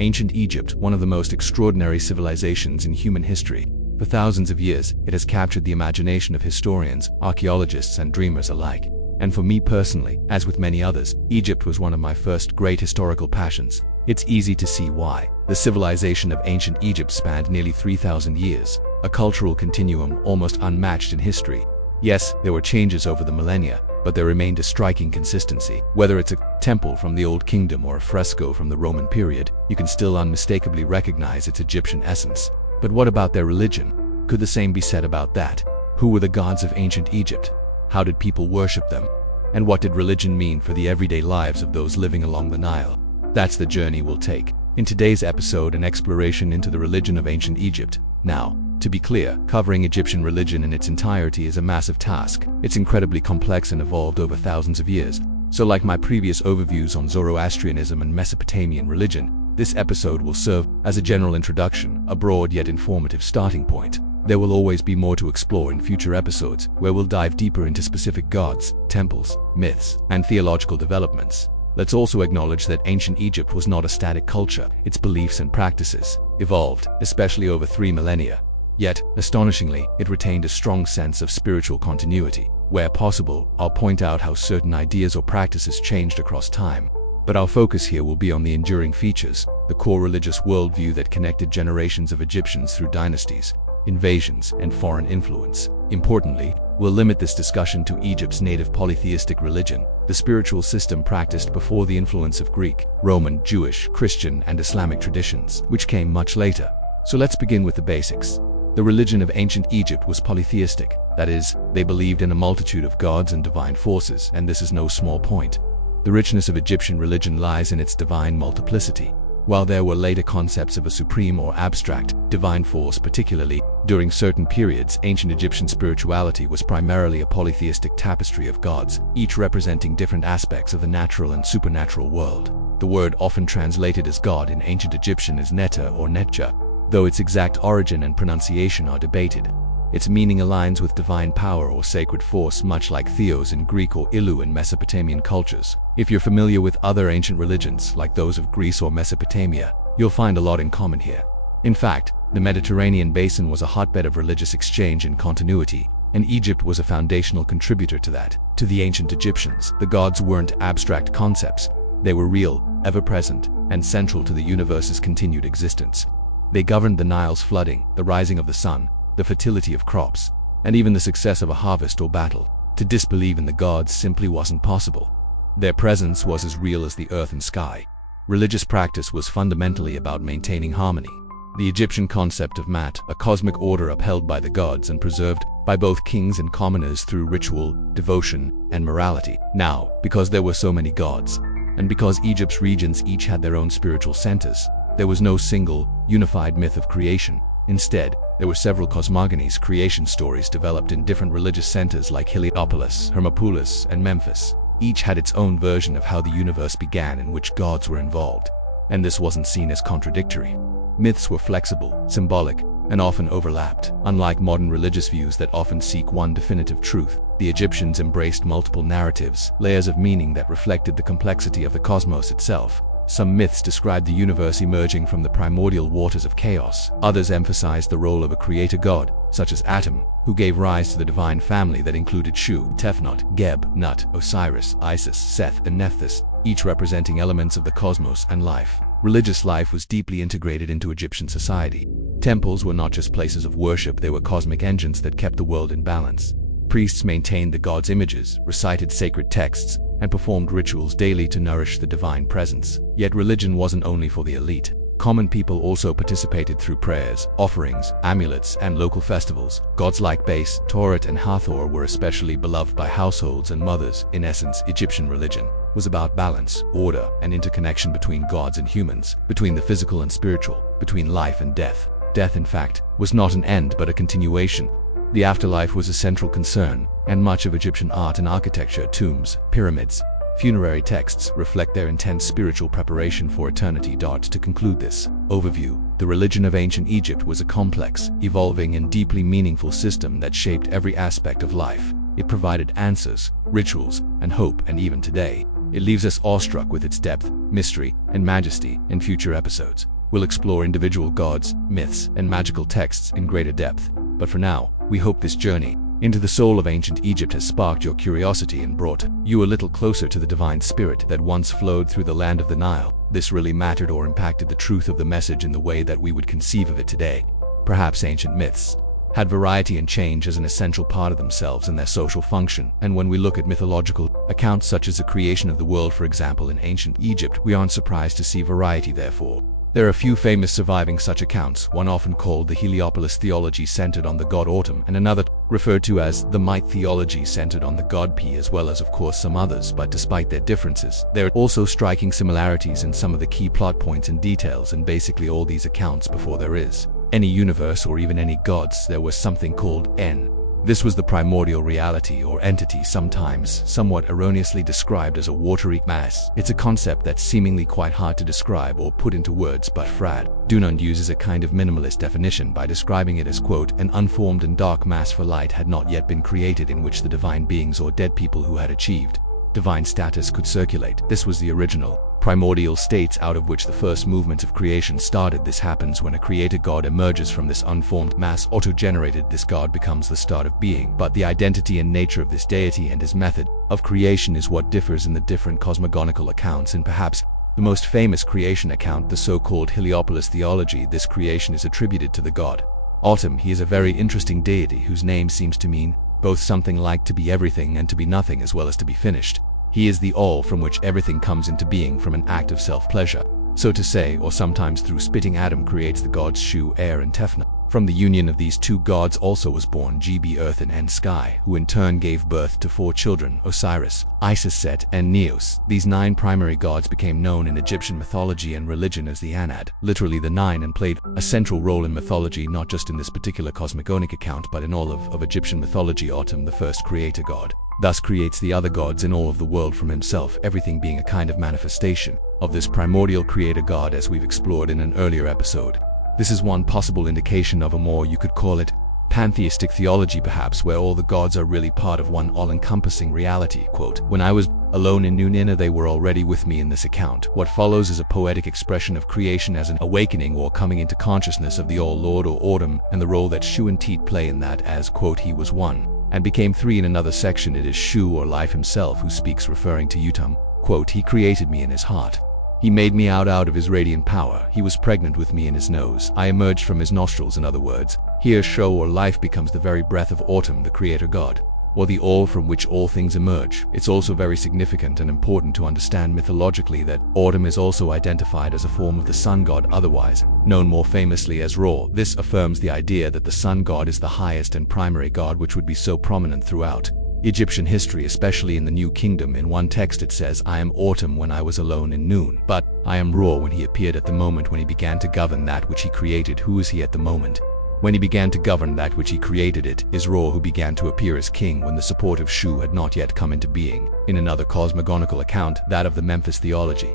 Ancient Egypt, one of the most extraordinary civilizations in human history. For thousands of years, it has captured the imagination of historians, archaeologists, and dreamers alike. And for me personally, as with many others, Egypt was one of my first great historical passions. It's easy to see why. The civilization of ancient Egypt spanned nearly 3,000 years, a cultural continuum almost unmatched in history. Yes, there were changes over the millennia, but there remained a striking consistency. Whether it's a temple from the Old Kingdom or a fresco from the Roman period, you can still unmistakably recognize its Egyptian essence. But what about their religion? Could the same be said about that? Who were the gods of ancient Egypt? How did people worship them? And what did religion mean for the everyday lives of those living along the Nile? That's the journey we'll take. In today's episode, an exploration into the religion of ancient Egypt. Now, to be clear, covering Egyptian religion in its entirety is a massive task. It's incredibly complex and evolved over thousands of years. So like my previous overviews on Zoroastrianism and Mesopotamian religion, this episode will serve as a general introduction, a broad yet informative starting point. There will always be more to explore in future episodes, where we'll dive deeper into specific gods, temples, myths, and theological developments. Let's also acknowledge that ancient Egypt was not a static culture. Its beliefs and practices evolved, especially over 3 millennia. Yet, astonishingly, it retained a strong sense of spiritual continuity. Where possible, I'll point out how certain ideas or practices changed across time. But our focus here will be on the enduring features, the core religious worldview that connected generations of Egyptians through dynasties, invasions, and foreign influence. Importantly, we'll limit this discussion to Egypt's native polytheistic religion, the spiritual system practiced before the influence of Greek, Roman, Jewish, Christian, and Islamic traditions, which came much later. So let's begin with the basics. The religion of ancient Egypt was polytheistic. That is, they believed in a multitude of gods and divine forces, and this is no small point. The richness of Egyptian religion lies in its divine multiplicity. While there were later concepts of a supreme or abstract, divine force, particularly during certain periods, ancient Egyptian spirituality was primarily a polytheistic tapestry of gods, each representing different aspects of the natural and supernatural world. The word often translated as God in ancient Egyptian is Netta or Netja, though its exact origin and pronunciation are debated. Its meaning aligns with divine power or sacred force, much like Theos in Greek or Ilu in Mesopotamian cultures. If you're familiar with other ancient religions, like those of Greece or Mesopotamia, you'll find a lot in common here. In fact, the Mediterranean basin was a hotbed of religious exchange and continuity, and Egypt was a foundational contributor to that. To the ancient Egyptians, the gods weren't abstract concepts. They were real, ever-present, and central to the universe's continued existence. They governed the Nile's flooding, the rising of the sun, the fertility of crops, and even the success of a harvest or battle. To disbelieve in the gods simply wasn't possible. Their presence was as real as the earth and sky. Religious practice was fundamentally about maintaining harmony. The Egyptian concept of Mat, a cosmic order upheld by the gods and preserved by both kings and commoners through ritual, devotion, and morality. Now, because there were so many gods, and because Egypt's regions each had their own spiritual centers, there was no single, unified myth of creation. Instead, there were several cosmogonies, creation stories developed in different religious centers like Heliopolis, Hermopolis, and Memphis. Each had its own version of how the universe began in which gods were involved, and this wasn't seen as contradictory. Myths were flexible, symbolic, and often overlapped. Unlike modern religious views that often seek one definitive truth, the Egyptians embraced multiple narratives, layers of meaning that reflected the complexity of the cosmos itself. Some myths describe the universe emerging from the primordial waters of chaos. Others emphasized the role of a creator god, such as Atum, who gave rise to the divine family that included Shu, Tefnut, Geb, Nut, Osiris, Isis, Seth, and Nephthys, each representing elements of the cosmos and life. Religious life was deeply integrated into Egyptian society. Temples were not just places of worship, they were cosmic engines that kept the world in balance. Priests maintained the gods' images, recited sacred texts, and performed rituals daily to nourish the divine presence. Yet religion wasn't only for the elite. Common people also participated through prayers, offerings, amulets, and local festivals. Gods like Base, Tauret, and Hathor were especially beloved by households and mothers. In essence, Egyptian religion was about balance, order, and interconnection between gods and humans, between the physical and spiritual, between life and death. Death, in fact, was not an end but a continuation. The afterlife was a central concern, and much of Egyptian art and architecture, tombs, pyramids, funerary texts reflect their intense spiritual preparation for eternity. To conclude this overview, the religion of ancient Egypt was a complex, evolving, and deeply meaningful system that shaped every aspect of life. It provided answers, rituals, and hope, and even today, It leaves us awestruck with its depth, mystery, and majesty. In future episodes, we'll explore individual gods, myths, and magical texts in greater depth. But for now, we hope this journey into the soul of ancient Egypt has sparked your curiosity and brought you a little closer to the divine spirit that once flowed through the land of the Nile. This really mattered or impacted the truth of the message in the way that we would conceive of it today. Perhaps ancient myths had variety and change as an essential part of themselves and their social function. And when we look at mythological accounts such as the creation of the world, for example, in ancient Egypt, we aren't surprised to see variety therefore. There are a few famous surviving such accounts, one often called the Heliopolis theology centered on the god Autumn, and another referred to as the Myth theology centered on the god Pi, as well as of course some others. But despite their differences, there are also striking similarities in some of the key plot points and details. In basically all these accounts, before there is any universe or even any gods, there was something called En. This was the primordial reality or entity, sometimes somewhat erroneously described as a watery mass. It's a concept that's seemingly quite hard to describe or put into words, but Frad Dunant uses a kind of minimalist definition by describing it as, quote, an unformed and dark mass, for light had not yet been created, in which the divine beings or dead people who had achieved divine status could circulate. This was the original primordial states out of which the first movement of creation started. This happens when a creator god emerges from this unformed mass, auto-generated. This god becomes the start of being, but the identity and nature of this deity and his method of creation is what differs in the different cosmogonical accounts. And perhaps the most famous creation account, the so-called Heliopolis theology, this creation is attributed to the god Autumn. He is a very interesting deity whose name seems to mean both something like to be everything and to be nothing, as well as to be finished. He is the all from which everything comes into being from an act of self-pleasure, so to say, or sometimes through spitting. Adam creates the gods Shu, Air, and Tefnut. From the union of these two gods also was born Gb, Earth, and En, Sky, who in turn gave birth to 4 children: Osiris, Isis, Set, and Neos. These 9 primary gods became known in Egyptian mythology and religion as the Anad, literally the 9, and played a central role in mythology, not just in this particular cosmogonic account but in all of Egyptian mythology. Autumn, the first creator god, thus creates the other gods in all of the world from himself, everything being a kind of manifestation of this primordial creator god, as we've explored in an earlier episode. This is one possible indication of a more, you could call it, pantheistic theology perhaps, where all the gods are really part of one all-encompassing reality. Quote, when I was alone in Nun, they were already with me in this account. What follows is a poetic expression of creation as an awakening or coming into consciousness of the All-Lord or Autumn, and the role that Shu and Tit play in that, as, quote, he was 1 and became 3. In another section it is Shu or Life himself who speaks, referring to Utum. Quote, he created me in his heart. He made me out of his radiant power. He was pregnant with me in his nose. I emerged from his nostrils. In other words, here Shu or Life becomes the very breath of Autumn, the creator god, or the all from which all things emerge. It's also very significant and important to understand mythologically that Autumn is also identified as a form of the sun god, otherwise known more famously as Ra. This affirms the idea that the sun god is the highest and primary god, which would be so prominent throughout Egyptian history, especially in the New Kingdom. In one text it says, I am Autumn when I was alone in Nun, but I am Ra when he appeared at the moment when he began to govern that which he created. Who is he at the moment when he began to govern that which he created? It is Ra who began to appear as king when the support of Shu had not yet come into being. In another cosmogonical account, that of the Memphis theology,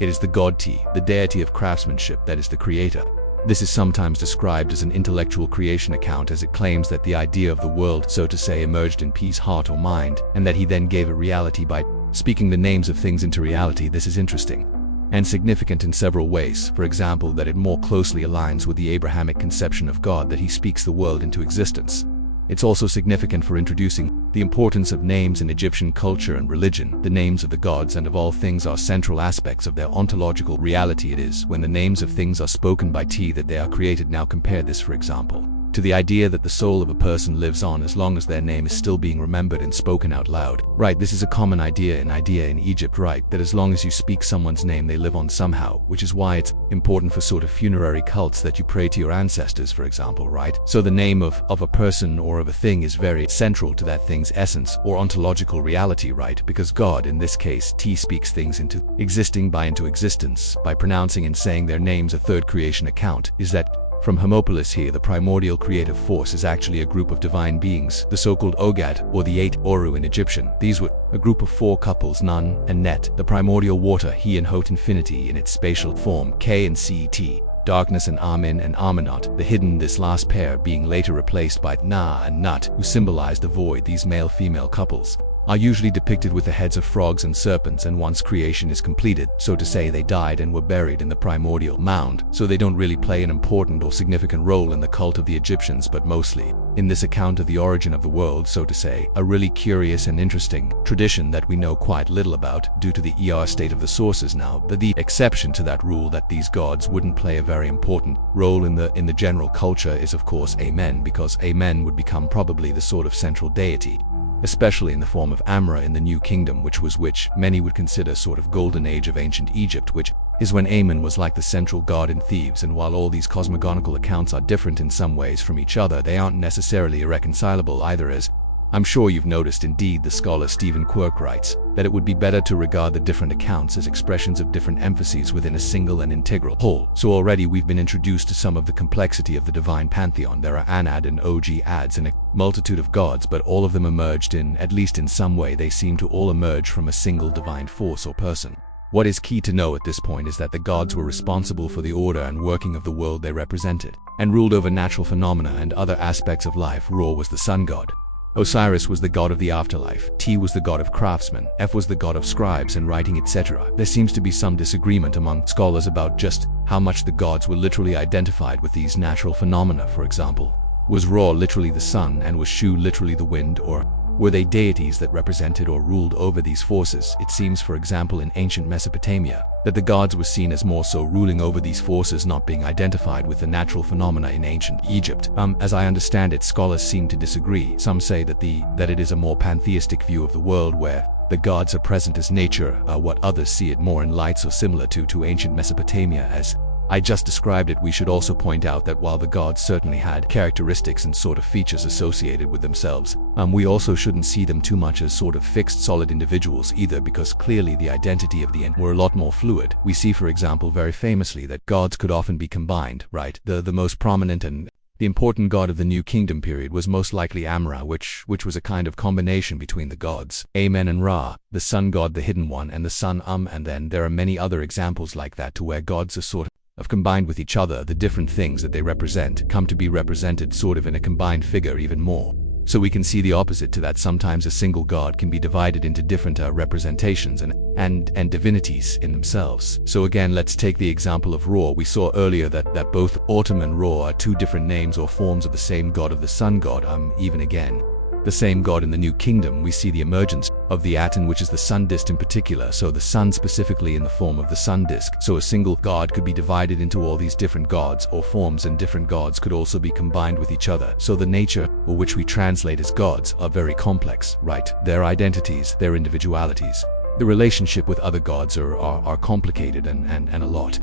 it is the god Ti, the deity of craftsmanship, that is the creator. This is sometimes described as an intellectual creation account, as it claims that the idea of the world, so to say, emerged in Pi's heart or mind, and that he then gave it reality by speaking the names of things into reality. This is interesting and significant in several ways. For example, that it more closely aligns with the Abrahamic conception of God, that he speaks the world into existence. It's also significant for introducing the importance of names in Egyptian culture and religion. The names of the gods and of all things are central aspects of their ontological reality. It is when the names of things are spoken by T that they are created. Now compare this, for example, to the idea that the soul of a person lives on as long as their name is still being remembered and spoken out loud. Right, this is a common idea in Egypt, right, that as long as you speak someone's name they live on somehow, which is why it's important for sort of funerary cults that you pray to your ancestors, for example, right? So the name of a person or of a thing is very central to that thing's essence or ontological reality, right? Because God, in this case, T, speaks things into existence by pronouncing and saying their names. A third creation account is that from Hermopolis here, the primordial creative force is actually a group of divine beings, the so-called Ogat, or the 8 Oru in Egyptian. These were a group of 4 couples, Nun and Net, the primordial water, He and Hot, infinity in its spatial form, K and Cet, darkness, and Amin and Amenot, the hidden, this last pair being later replaced by Na and Nut, who symbolize the void. These male-female couples are usually depicted with the heads of frogs and serpents, and once creation is completed, so to say, they died and were buried in the primordial mound, so they don't really play an important or significant role in the cult of the Egyptians, but mostly, in this account of the origin of the world, so to say, a really curious and interesting tradition that we know quite little about due to the state of the sources now, but the exception to that rule that these gods wouldn't play a very important role in the general culture is of course Amen, because Amen would become probably the sort of central deity, especially in the form of Amra in the New Kingdom, which many would consider sort of golden age of ancient Egypt, which is when Amen was like the central god in Thebes. And while all these cosmogonical accounts are different in some ways from each other, they aren't necessarily irreconcilable either, as I'm sure you've noticed. Indeed, the scholar Stephen Quirk writes that it would be better to regard the different accounts as expressions of different emphases within a single and integral whole. So already we've been introduced to some of the complexity of the divine pantheon. There are Anad and Ads and a multitude of gods, but all of them emerged at least in some way, they seem to all emerge from a single divine force or person. What is key to know at this point is that the gods were responsible for the order and working of the world they represented, and ruled over natural phenomena and other aspects of life. Ra was the sun god. Osiris was the god of the afterlife. T was the god of craftsmen. F was the god of scribes and writing, etc. There seems to be some disagreement among scholars about just how much the gods were literally identified with these natural phenomena. For example, was Ra literally the sun and was Shu literally the wind, or were they deities that represented or ruled over these forces? It seems, for example, in ancient Mesopotamia, that the gods were seen as more so ruling over these forces, not being identified with the natural phenomena in ancient Egypt. As I understand it, scholars seem to disagree. Some say that it is a more pantheistic view of the world where the gods are present as nature, what others see it more in light so similar to ancient Mesopotamia as I just described it. We should also point out that while the gods certainly had characteristics and sort of features associated with themselves, we also shouldn't see them too much as sort of fixed solid individuals either, because clearly the identity of the end were a lot more fluid. We see, for example, very famously that gods could often be combined, right? The most prominent and the important god of the New Kingdom period was most likely Amra, which was a kind of combination between the gods Amen and Ra, the sun god, the hidden one, and the sun and then there are many other examples like that, to where gods are sort of combined with each other. The different things that they represent come to be represented sort of in a combined figure even more. So we can see the opposite to that. Sometimes a single god can be divided into different representations and divinities in themselves. So again, let's take the example of Ra. We saw earlier that both Autumn and Ra are two different names or forms of the same god, of the sun god. Even again, the same god in the New Kingdom, we see the emergence of the Aten, which is the sun disk in particular, so the sun specifically in the form of the sun disk. So a single god could be divided into all these different gods or forms, and different gods could also be combined with each other. So the nature, or which we translate as gods, are very complex, right? Their identities, their individualities, the relationship with other gods are complicated and a lot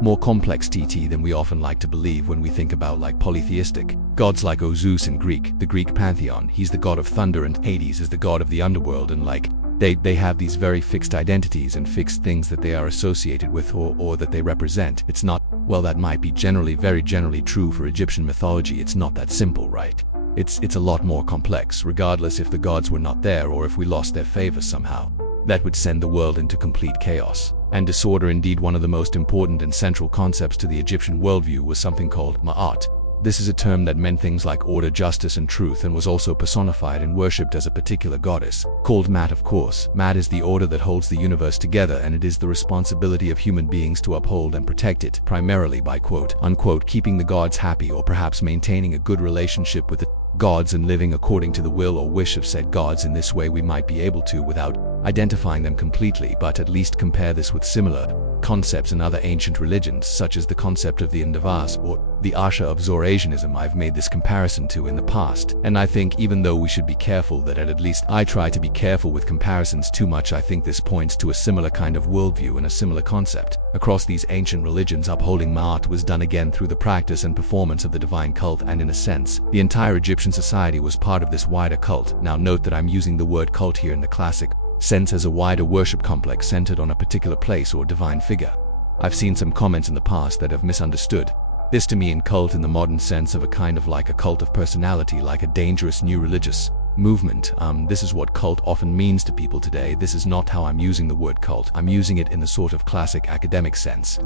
more complex than we often like to believe when we think about like polytheistic gods like Zeus in the Greek pantheon. He's the god of thunder, and Hades is the god of the underworld, and like they have these very fixed identities and fixed things that they are associated with or that they represent. It's not, well, that might be very generally true for Egyptian mythology. It's not that simple, right? It's a lot more complex. Regardless if the gods were not there or if we lost their favor somehow, that would send the world into complete chaos and disorder. Indeed, one of the most important and central concepts to the Egyptian worldview was something called Ma'at. This is a term that meant things like order, justice, and truth, and was also personified and worshipped as a particular goddess, called Mat, of course. Mat is the order that holds the universe together, and it is the responsibility of human beings to uphold and protect it, primarily by quote-unquote keeping the gods happy, or perhaps maintaining a good relationship with the gods and living according to the will or wish of said gods. In this way we might be able to, without identifying them completely, but at least compare this with similar concepts in other ancient religions, such as the concept of the Indavas or the Asha of Zoroastrianism. I've made this comparison to in the past, and I think even though we should be careful that at least I try to be careful with comparisons too much, I think this points to a similar kind of worldview and a similar concept. Across these ancient religions, upholding Ma'at was done again through the practice and performance of the divine cult, and in a sense, the entire Egyptian society was part of this wider cult. Now note that I'm using the word cult here in the classic sense as a wider worship complex centered on a particular place or divine figure. I've seen some comments in the past that have misunderstood this to mean cult in the modern sense of a kind of like a cult of personality, like a dangerous new religious movement. This is what cult often means to people today. This is not how I'm using the word cult. I'm using it in the sort of classic academic sense.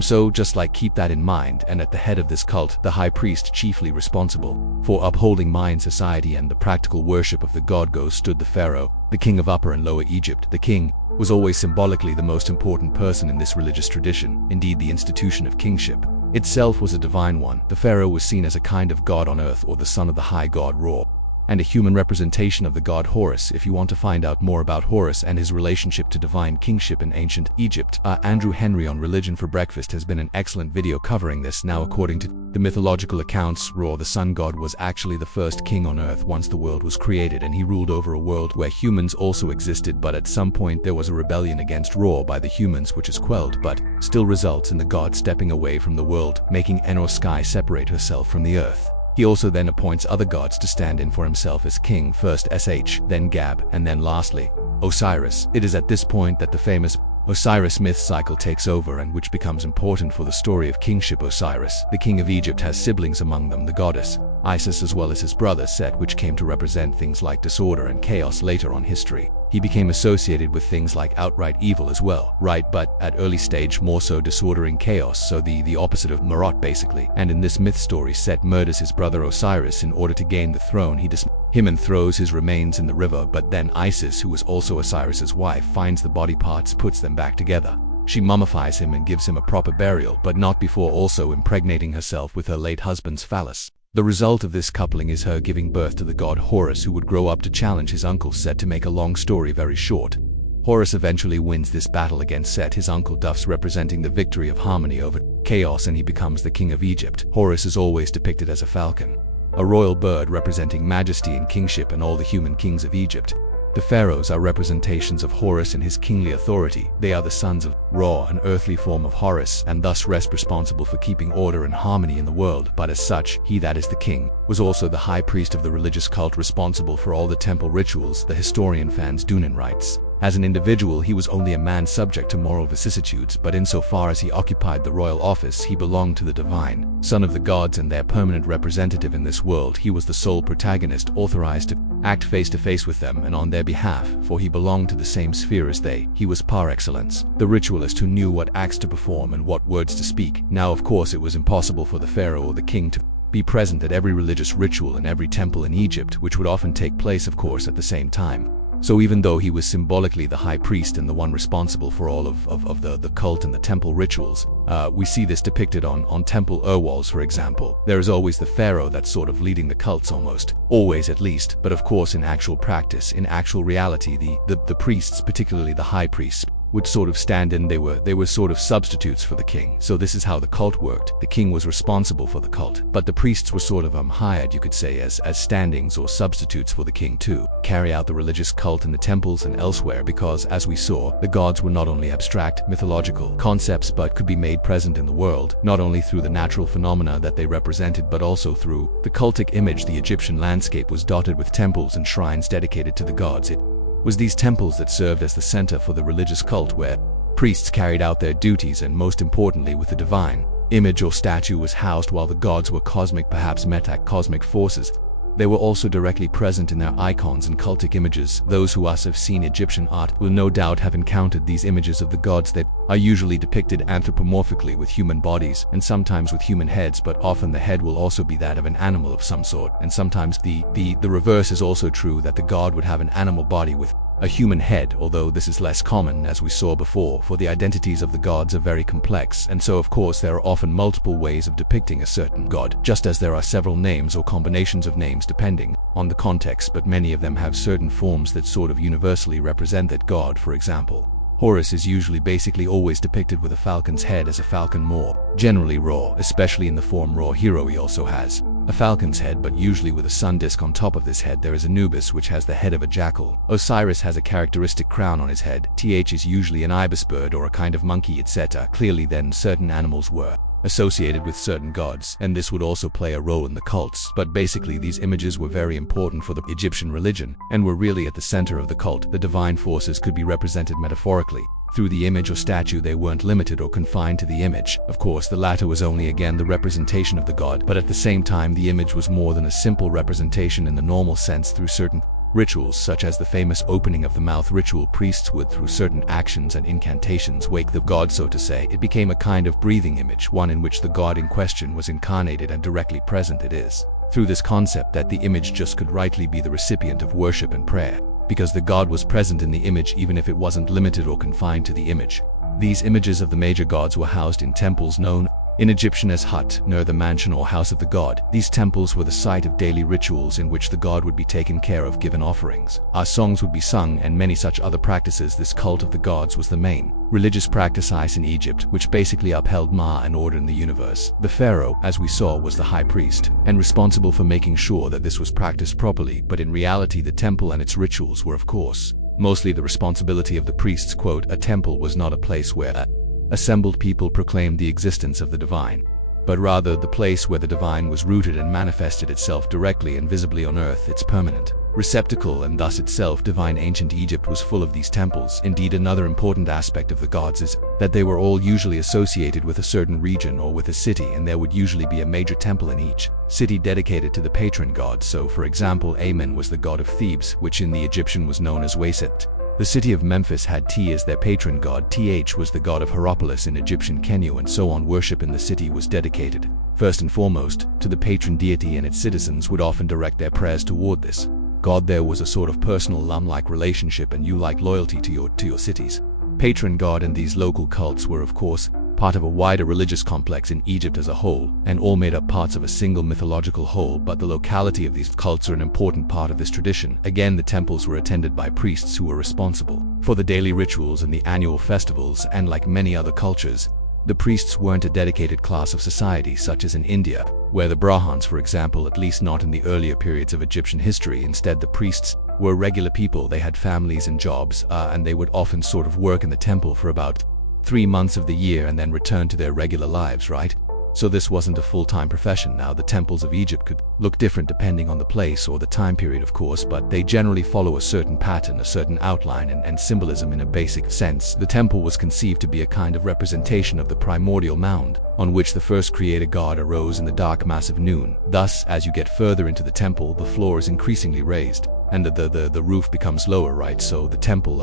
So just like keep that in mind, and at the head of this cult, the high priest chiefly responsible for upholding Mayan society and the practical worship of the god gods stood the pharaoh, the king of Upper and Lower Egypt. The king was always symbolically the most important person in this religious tradition. Indeed, the institution of kingship itself was a divine one. The pharaoh was seen as a kind of god on earth, or the son of the high god Ra, and a human representation of the god Horus. If you want to find out more about Horus and his relationship to divine kingship in ancient Egypt, Andrew Henry on Religion for Breakfast has been an excellent video covering this. Now, according to the mythological accounts, Ra, the sun god, was actually the first king on earth once the world was created, and he ruled over a world where humans also existed, but at some point there was a rebellion against Ra by the humans, which is quelled, but still results in the god stepping away from the world, making Enor Sky separate herself from the earth. He also then appoints other gods to stand in for himself as king, first Sh, then Gab, and then lastly, Osiris. It is at this point that the famous Osiris myth cycle takes over, and which becomes important for the story of kingship. Osiris, the king of Egypt, has siblings, among them the goddess Isis, as well as his brother Set, which came to represent things like disorder and chaos later on history. He became associated with things like outright evil as well, right? But at early stage more so disorder and chaos, so the opposite of Marat basically. And in this myth story, Set murders his brother Osiris in order to gain the throne. He dismisses him and throws his remains in the river, but then Isis, who was also Osiris's wife, finds the body parts, puts them back together. She mummifies him and gives him a proper burial, but not before also impregnating herself with her late husband's phallus. The result of this coupling is her giving birth to the god Horus, who would grow up to challenge his uncle Set. To make a long story very short, Horus eventually wins this battle against Set, his uncle, thus representing the victory of harmony over chaos, and he becomes the king of Egypt. Horus is always depicted as a falcon, a royal bird representing majesty and kingship and all the human kings of Egypt. The pharaohs are representations of Horus and his kingly authority. They are the sons of Ra, an earthly form of Horus, and thus rest responsible for keeping order and harmony in the world. But as such, he, that is the king, was also the high priest of the religious cult, responsible for all the temple rituals. The historian Fans Dunan writes, as an individual he was only a man subject to moral vicissitudes, but insofar as he occupied the royal office, he belonged to the divine son of the gods and their permanent representative in this world. He was the sole protagonist, authorized to act face to face with them and on their behalf, for he belonged to the same sphere as they. He was par excellence, the ritualist who knew what acts to perform and what words to speak. Now, of course, it was impossible for the pharaoh or the king to be present at every religious ritual in every temple in Egypt, which would often take place, of course, at the same time. So even though he was symbolically the high priest and the one responsible for all of the cult and the temple rituals, we see this depicted on temple walls, for example. There is always the pharaoh that's sort of leading the cults, almost always at least. But of course, in actual practice, in actual reality, the priests, particularly the high priests, would sort of stand in. They were sort of substitutes for the king. So this is how the cult worked. The king was responsible for the cult, but the priests were sort of hired, you could say, as standings or substitutes for the king to carry out the religious cult in the temples and elsewhere, because, as we saw, the gods were not only abstract mythological concepts but could be made present in the world, not only through the natural phenomena that they represented but also through the cultic image. The Egyptian landscape was dotted with temples and shrines dedicated to the gods. It was these temples that served as the center for the religious cult, where priests carried out their duties, and most importantly, with the divine image or statue was housed, while the gods were cosmic, perhaps metacosmic forces. They were also directly present in their icons and cultic images. Those who have seen Egyptian art will no doubt have encountered these images of the gods that are usually depicted anthropomorphically with human bodies and sometimes with human heads, but often the head will also be that of an animal of some sort, and sometimes the reverse is also true, that the god would have an animal body with a human head, although this is less common, as we saw before, for the identities of the gods are very complex, and so of course there are often multiple ways of depicting a certain god, just as there are several names or combinations of names depending on the context, but many of them have certain forms that sort of universally represent that god. For example, Horus is usually basically always depicted with a falcon's head as a falcon, more generally Ra, especially in the form Ra hero. He also has a falcon's head, but usually with a sun disk on top of this head. There is Anubis, which has the head of a jackal. Osiris has a characteristic crown on his head. Is usually an ibis bird or a kind of monkey, etc. Clearly then certain animals were associated with certain gods, and this would also play a role in the cults. But basically these images were very important for the Egyptian religion and were really at the center of the cult. The divine forces could be represented metaphorically through the image or statue. They weren't limited or confined to the image. Of course, the latter was only again the representation of the god, but at the same time the image was more than a simple representation in the normal sense. Through certain Rituals such as the famous opening of the mouth ritual, priests would, through certain actions and incantations, wake the god, so to say. It became a kind of breathing image, one in which the god in question was incarnated and directly present. It is through this concept that the image just could rightly be the recipient of worship and prayer, because the god was present in the image even if it wasn't limited or confined to the image. These images of the major gods were housed in temples known in Egyptian as hut, near the mansion or house of the god. These temples were the site of daily rituals in which the god would be taken care of, given offerings. Our songs would be sung, and many such other practices. This cult of the gods was the main religious practice in Egypt, which basically upheld Ma and order in the universe. The pharaoh, as we saw, was the high priest, and responsible for making sure that this was practiced properly, but in reality the temple and its rituals were, of course, mostly the responsibility of the priests. Quote, a temple was not a place where assembled people proclaimed the existence of the divine, but rather the place where the divine was rooted and manifested itself directly and visibly on earth, its permanent receptacle, and thus itself divine. Ancient Egypt was full of these temples. Indeed, another important aspect of the gods is that they were all usually associated with a certain region or with a city, and there would usually be a major temple in each city dedicated to the patron god. So, for example, Amen was the god of Thebes, which in the Egyptian was known as Waset. The city of Memphis had T as their patron god. Th was the god of Hierapolis in Egyptian Kenu, and so on. Worship in the city was dedicated, first and foremost, to the patron deity, and its citizens would often direct their prayers toward this god. There was a sort of personal alum-like relationship and you-like loyalty to your city's patron god, and these local cults were, of course, part of a wider religious complex in Egypt as a whole, and all made up parts of a single mythological whole. But the locality of these cults are an important part of this tradition. Again, the temples were attended by priests who were responsible for the daily rituals and the annual festivals, and like many other cultures, the priests weren't a dedicated class of society such as in India, where the Brahmins, for example, at least not in the earlier periods of Egyptian history. Instead, the priests were regular people. They had families and jobs, and they would often sort of work in the temple for about 3 months of the year and then return to their regular lives, right? So this wasn't a full-time profession. Now, the temples of Egypt could look different depending on the place or the time period, of course, but they generally follow a certain pattern, a certain outline and symbolism in a basic sense. The temple was conceived to be a kind of representation of the primordial mound on which the first creator god arose in the dark mass of noon. Thus, as you get further into the temple, the floor is increasingly raised and the roof becomes lower, right? So the temple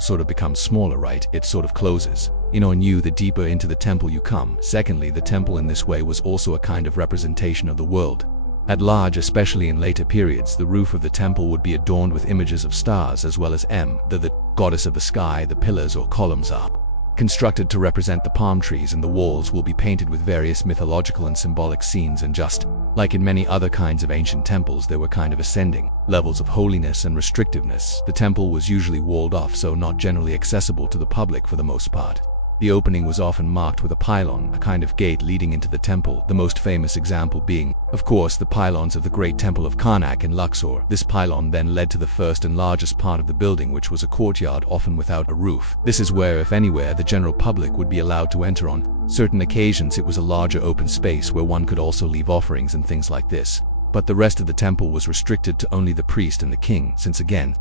sort of becomes smaller, right? It sort of closes in on you the deeper into the temple you come. Secondly, the temple in this way was also a kind of representation of the world at large. Especially in later periods, the roof of the temple would be adorned with images of stars, as well as the goddess of the sky. The pillars or columns are constructed to represent the palm trees, and the walls will be painted with various mythological and symbolic scenes. And just like in many other kinds of ancient temples, there were kind of ascending levels of holiness and restrictiveness. The temple was usually walled off, so not generally accessible to the public for the most part. The opening was often marked with a pylon, a kind of gate leading into the temple, the most famous example being, of course, the pylons of the great temple of Karnak in Luxor. This pylon then led to the first and largest part of the building, which was a courtyard, often without a roof. This is where, if anywhere, the general public would be allowed to enter. On certain occasions, it was a larger open space where one could also leave offerings and things like this. But the rest of the temple was restricted to only the priest and the king, since again,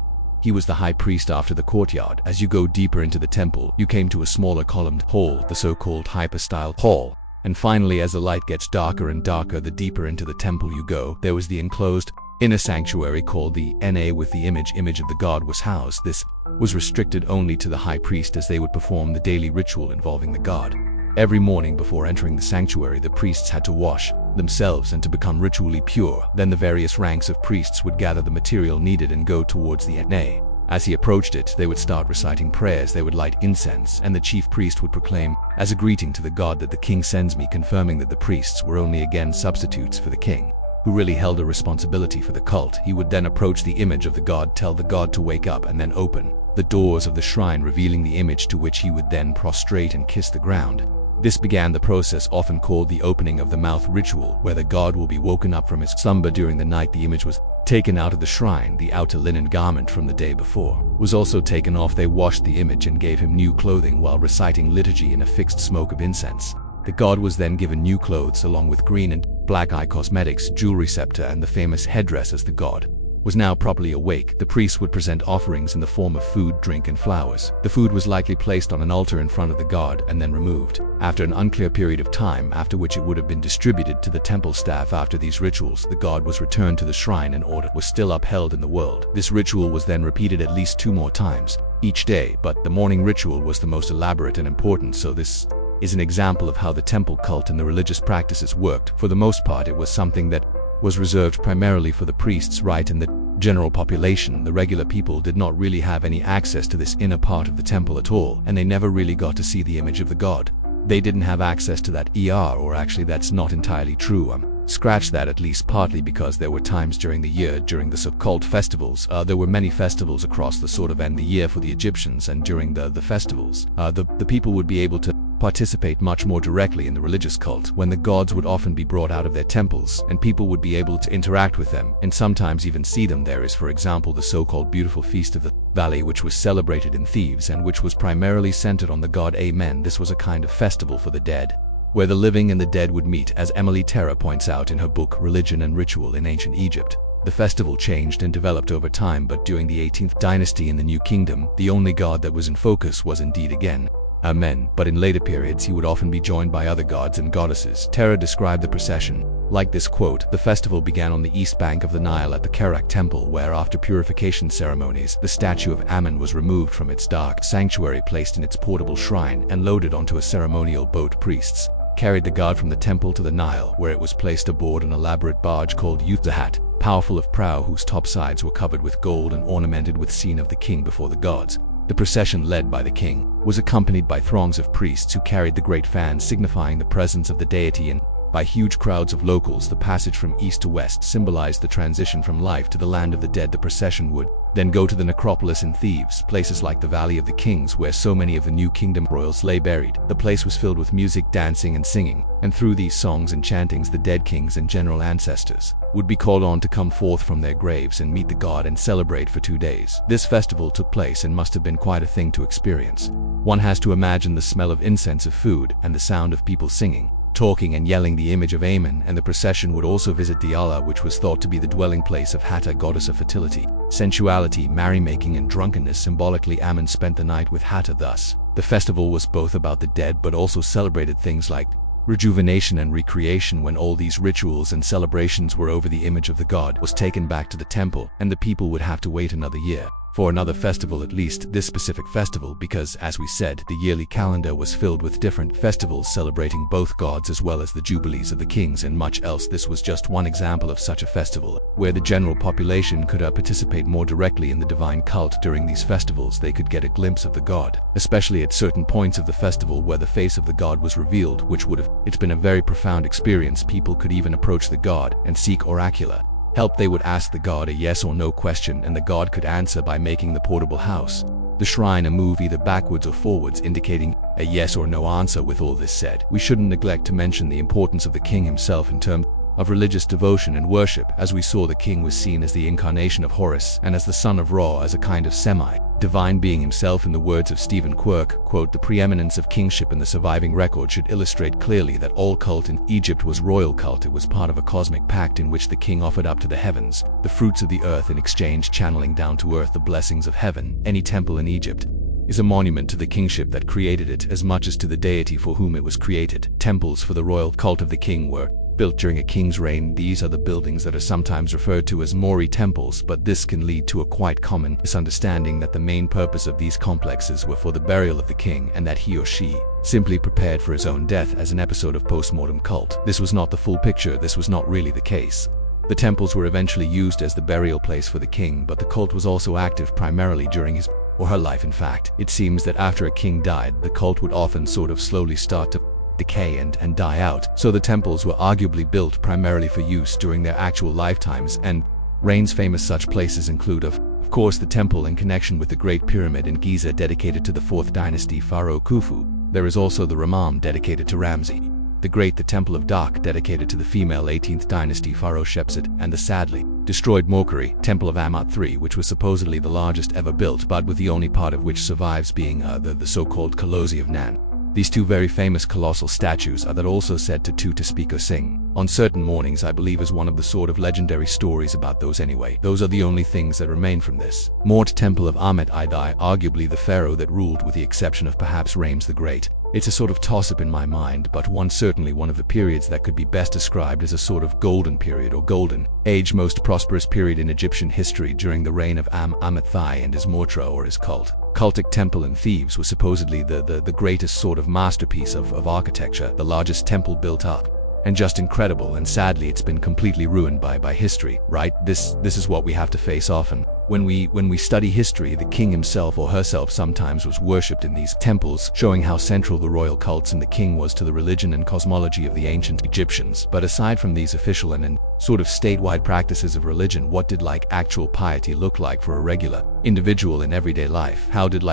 he was the high priest. After the courtyard, as you go deeper into the temple, you came to a smaller columned hall, the so-called hypostyle hall. And finally, as the light gets darker and darker, the deeper into the temple you go, there was the enclosed inner sanctuary called the Na, with the image of the god was housed. This was restricted only to the high priest, as they would perform the daily ritual involving the god. Every morning before entering the sanctuary, the priests had to wash themselves and to become ritually pure. Then the various ranks of priests would gather the material needed and go towards the Na. As he approached it, they would start reciting prayers, they would light incense, and the chief priest would proclaim, as a greeting to the god, that the king sends me, confirming that the priests were only again substitutes for the king, who really held a responsibility for the cult. He would then approach the image of the god, tell the god to wake up, and then open the doors of the shrine, revealing the image, to which he would then prostrate and kiss the ground. This began the process often called the opening of the mouth ritual, where the god will be woken up from his slumber during the night. The image was taken out of the shrine. The outer linen garment from the day before was also taken off. They washed the image and gave him new clothing while reciting liturgy in a fixed smoke of incense. The god was then given new clothes along with green and black eye cosmetics, jewelry, scepter, and the famous headdress as the god was now properly awake, the priests would present offerings in the form of food, drink, and flowers. The food was likely placed on an altar in front of the god and then removed, after an unclear period of time, after which it would have been distributed to the temple staff. After these rituals, the god was returned to the shrine and order was still upheld in the world. This ritual was then repeated at least 2 more times each day, but the morning ritual was the most elaborate and important, so this is an example of how the temple cult and the religious practices worked. For the most part, it was something that was reserved primarily for the priests, right? And the general population, the regular people, did not really have any access to this inner part of the temple at all, and they never really got to see the image of the god. They didn't have access to that or actually that's not entirely true. Scratch that, at least partly because there were times during the year, during the so-called festivals. There were many festivals across the sort of end the year for the Egyptians, and during the festivals, the people would be able to participate much more directly in the religious cult, when the gods would often be brought out of their temples and people would be able to interact with them and sometimes even see them. There is, for example, the so-called beautiful feast of the valley, which was celebrated in Thebes and which was primarily centered on the god Amen. This was a kind of festival for the dead, where the living and the dead would meet, as Emily Terra points out in her book Religion and Ritual in Ancient Egypt. The festival changed and developed over time, but during the 18th dynasty in the New Kingdom, the only god that was in focus was indeed again Amen, but in later periods he would often be joined by other gods and goddesses. Terra described the procession like this, quote, "The festival began on the east bank of the Nile at the Kerak temple, where after purification ceremonies, the statue of Amen was removed from its dark sanctuary, placed in its portable shrine, and loaded onto a ceremonial boat. Priests carried the god from the temple to the Nile, where it was placed aboard an elaborate barge called Yuzahat, powerful of prow, whose top sides were covered with gold and ornamented with scene of the king before the gods. The procession, led by the king, was accompanied by throngs of priests who carried the great fan signifying the presence of the deity, and by huge crowds of locals. The passage from east to west symbolized the transition from life to the land of the dead. The procession would then go to the necropolis in Thebes, places like the Valley of the Kings, where so many of the New Kingdom royals lay buried. The place was filled with music, dancing, and singing, and through these songs and chantings, the dead kings and general ancestors would be called on to come forth from their graves and meet the god and celebrate for 2 days. This festival took place and must have been quite a thing to experience. One has to imagine the smell of incense, of food, and the sound of people singing, talking, and yelling the image of Amen. And the procession would also visit Diyala, which was thought to be the dwelling place of Hathor, goddess of fertility, sensuality, merrymaking, and drunkenness. Symbolically, Amen spent the night with Hathor. Thus, the festival was both about the dead but also celebrated things like rejuvenation and recreation. When all these rituals and celebrations were over, the image of the god was taken back to the temple, and the people would have to wait another year for another festival, at least this specific festival, because, as we said, the yearly calendar was filled with different festivals celebrating both gods as well as the jubilees of the kings and much else. This was just one example of such a festival, where the general population could participate more directly in the divine cult. During these festivals, they could get a glimpse of the god, especially at certain points of the festival where the face of the god was revealed, which would have been a very profound experience. People could even approach the god and seek oracular help. They would ask the god a yes or no question, and the god could answer by making the portable house, the shrine, move either backwards or forwards, indicating a yes or no answer. With all this said, we shouldn't neglect to mention the importance of the king himself in terms of religious devotion and worship. As we saw, the king was seen as the incarnation of Horus and as the son of Ra, as a kind of semi-divine being himself. In the words of Stephen Quirk, quote, "The preeminence of kingship in the surviving record should illustrate clearly that all cult in Egypt was royal cult. It was part of a cosmic pact in which the king offered up to the heavens the fruits of the earth, in exchange channeling down to earth the blessings of heaven. Any temple in Egypt is a monument to the kingship that created it as much as to the deity for whom it was created. Temples for the royal cult of the king were built during a king's reign. These are the buildings that are sometimes referred to as Mori temples, but this can lead to a quite common misunderstanding that the main purpose of these complexes were for the burial of the king, and that he or she simply prepared for his own death as an episode of post-mortem cult. This was not the full picture. This was not really the case. The temples were eventually used as the burial place for the king, but the cult was also active primarily during his or her life. In fact, it seems that after a king died, the cult would often sort of slowly start to decay and die out. So the temples were arguably built primarily for use during their actual lifetimes and reigns. Famous such places include, of course, the temple in connection with the Great Pyramid in Giza, dedicated to the 4th dynasty pharaoh Khufu. There is also the Ramam, dedicated to Ramses the Great, the Temple of Dak, dedicated to the female 18th dynasty pharaoh Shepsut, and the sadly destroyed Mokari Temple of Amat III, which was supposedly the largest ever built, but with the only part of which survives being the so-called Colossi of Nan. These two very famous colossal statues are that also said to speak or sing on certain mornings, I believe, is one of the sort of legendary stories about those anyway. Those are the only things that remain from this Mort temple of Amet-Idai, arguably the pharaoh that ruled with the exception of perhaps Rames the Great. It's a sort of toss-up in my mind, but certainly one of the periods that could be best described as a sort of golden period or golden age, most prosperous period in Egyptian history during the reign of Amenthai and his Mortra or his cultic temple in Thebes was supposedly the greatest sort of masterpiece of architecture, the largest temple built up. And just incredible, and sadly it's been completely ruined by history, right? This is what we have to face often. When we study history, the king himself or herself sometimes was worshipped in these temples, showing how central the royal cults and the king was to the religion and cosmology of the ancient Egyptians. But aside from these official and sort of statewide practices of religion, what did actual piety look like for a regular individual in everyday life? How did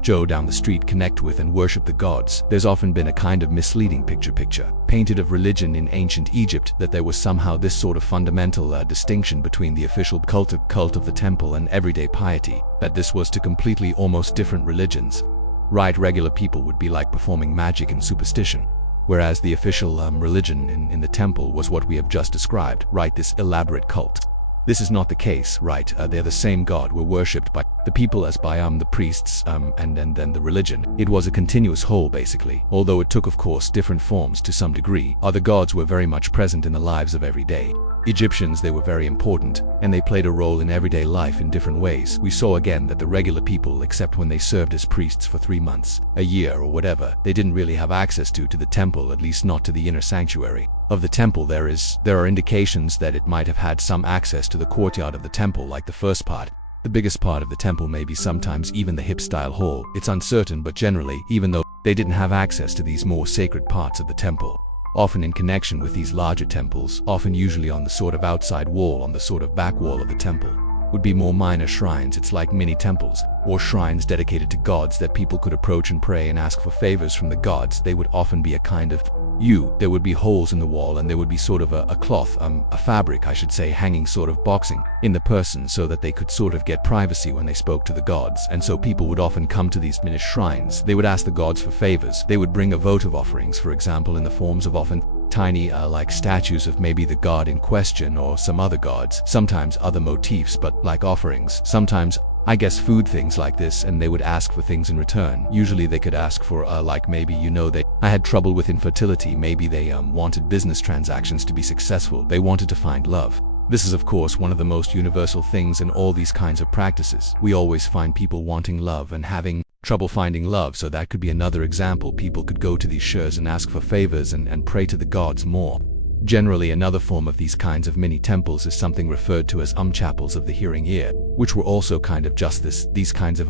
Joe down the street connect with and worship the gods? There's often been a kind of misleading picture painted of religion in ancient Egypt, that there was somehow this sort of fundamental distinction between the official cult of the temple and everyday piety, that this was two completely almost different religions. Right, regular people would be performing magic and superstition, whereas the official religion in the temple was what we have just described, right, this elaborate cult. This is not the case, right? They're the same God, were worshipped by the people as by the priests and then the religion. It was a continuous whole basically, although it took of course different forms to some degree. Other gods were very much present in the lives of every day Egyptians. They were very important, and they played a role in everyday life in different ways. We saw again that the regular people, except when they served as priests for 3 months, a year or whatever, they didn't really have access to the temple, at least not to the inner sanctuary of the temple. There are indications that it might have had some access to the courtyard of the temple, like the first part, the biggest part of the temple, maybe sometimes even the hip-style hall. It's uncertain, but generally, even though they didn't have access to these more sacred parts of the temple, often in connection with these larger temples, often usually on the sort of outside wall, on the sort of back wall of the temple, would be more minor shrines. It's like mini temples, or shrines dedicated to gods that people could approach and pray and ask for favors from the gods. They would often be a kind of there would be holes in the wall, and there would be sort of a cloth, a fabric I should say, hanging sort of boxing in the person so that they could sort of get privacy when they spoke to the gods. And so people would often come to these mini shrines. They would ask the gods for favors. They would bring a votive offerings, for example, in the forms of often tiny statues of maybe the god in question or some other gods, sometimes other motifs, but offerings, sometimes I guess food, things like this, and they would ask for things in return. Usually they could ask for maybe I had trouble with infertility, maybe they wanted business transactions to be successful, they wanted to find love. This is of course one of the most universal things in all these kinds of practices. We always find people wanting love and having trouble finding love, so that could be another example. People could go to these shurs and ask for favors and pray to the gods more. Generally, another form of these kinds of mini temples is something referred to as chapels of the hearing ear, which were also kind of just these kinds of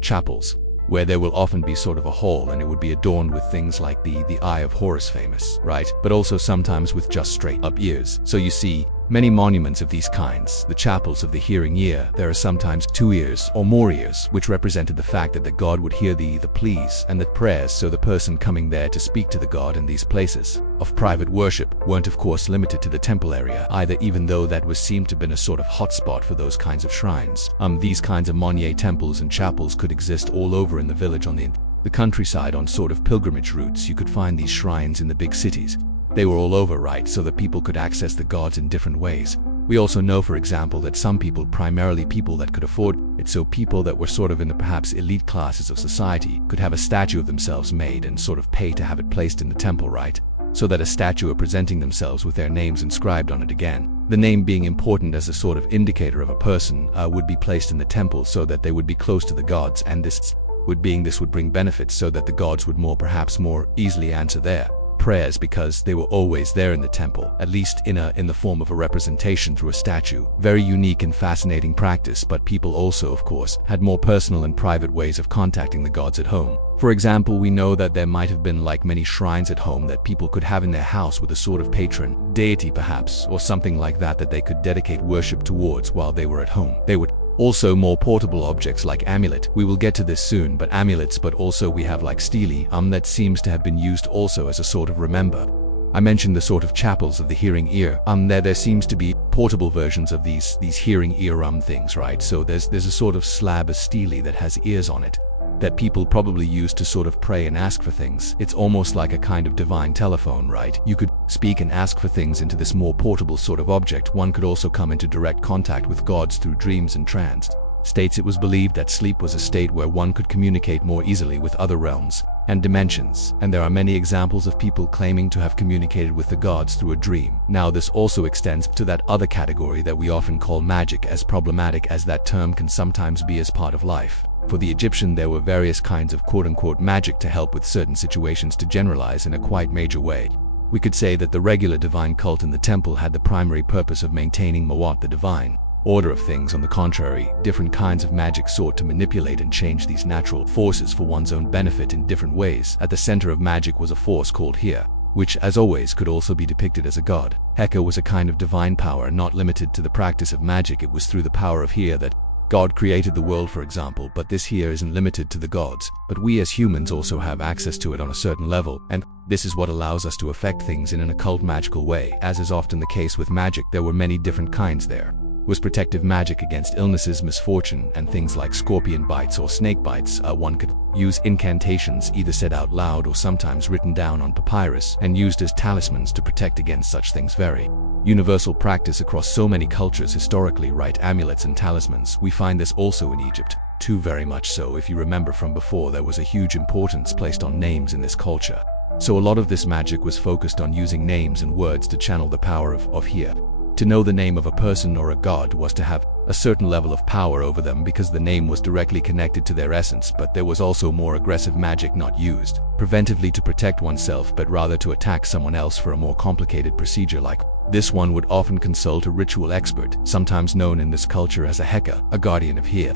chapels, where there will often be sort of a hall, and it would be adorned with things like the eye of Horus, famous, right? But also sometimes with just straight up ears. So you see many monuments of these kinds, the chapels of the hearing ear. There are sometimes 2 ears or more ears, which represented the fact that the god would hear the pleas and the prayers. So the person coming there to speak to the god in these places of private worship weren't of course limited to the temple area either, even though that was seemed to have been a sort of hotspot for those kinds of shrines. These kinds of Monye temples and chapels could exist all over in the village, on the countryside, on sort of pilgrimage routes. You could find these shrines in the big cities. They were all over, right, so that people could access the gods in different ways. We also know, for example, that some people, primarily people that could afford it, so people that were sort of in the perhaps elite classes of society, could have a statue of themselves made and sort of pay to have it placed in the temple, right? So that a statue representing themselves with their names inscribed on it, again, the name being important as a sort of indicator of a person, would be placed in the temple so that they would be close to the gods, and this would bring benefits so that the gods would perhaps more easily answer their prayers, because they were always there in the temple, at least in the form of a representation through a statue. Very unique and fascinating practice, but people also of course had more personal and private ways of contacting the gods at home. For example, we know that there might have been many shrines at home that people could have in their house with a sort of patron deity perhaps, or something like that they could dedicate worship towards while they were at home. They would also more portable objects like amulet. We will get to this soon, but amulets, but also we have stele, that seems to have been used also as a sort of remember. I mentioned the sort of chapels of the hearing ear. There seems to be portable versions of these hearing ear things, right? So there's a sort of slab of stele that has ears on it. that people probably used to sort of pray and ask for things. It's almost like a kind of divine telephone, right? You could speak and ask for things into this more portable sort of object. One could also come into direct contact with gods through dreams and trance states. It was believed that sleep was a state where one could communicate more easily with other realms and dimensions, and there are many examples of people claiming to have communicated with the gods through a dream. Now, this also extends to that other category that we often call magic, as problematic as that term can sometimes be as part of life. For the Egyptian, there were various kinds of quote-unquote magic to help with certain situations. To generalize in a quite major way, we could say that the regular divine cult in the temple had the primary purpose of maintaining Mawat, the divine order of things. On the contrary, different kinds of magic sought to manipulate and change these natural forces for one's own benefit in different ways. At the center of magic was a force called Hea, which, as always, could also be depicted as a god. Heka was a kind of divine power not limited to the practice of magic. It was through the power of Hea that God created the world, for example, but this Hea isn't limited to the gods, but we as humans also have access to it on a certain level, and this is what allows us to affect things in an occult magical way. As is often the case with magic, there were many different kinds. There was protective magic against illnesses, misfortune, and things like scorpion bites or snake bites. One could use incantations, either said out loud or sometimes written down on papyrus and used as talismans to protect against such things. Very universal practice across so many cultures historically, right? Amulets and talismans. We find this also in Egypt, too, very much so. If you remember from before, there was a huge importance placed on names in this culture. So a lot of this magic was focused on using names and words to channel the power of Hea. To know the name of a person or a god was to have a certain level of power over them because the name was directly connected to their essence. But there was also more aggressive magic, not used preventively to protect oneself, but rather to attack someone else for a more complicated procedure. Like this, one would often consult a ritual expert, sometimes known in this culture as a Heka, a guardian of Hea.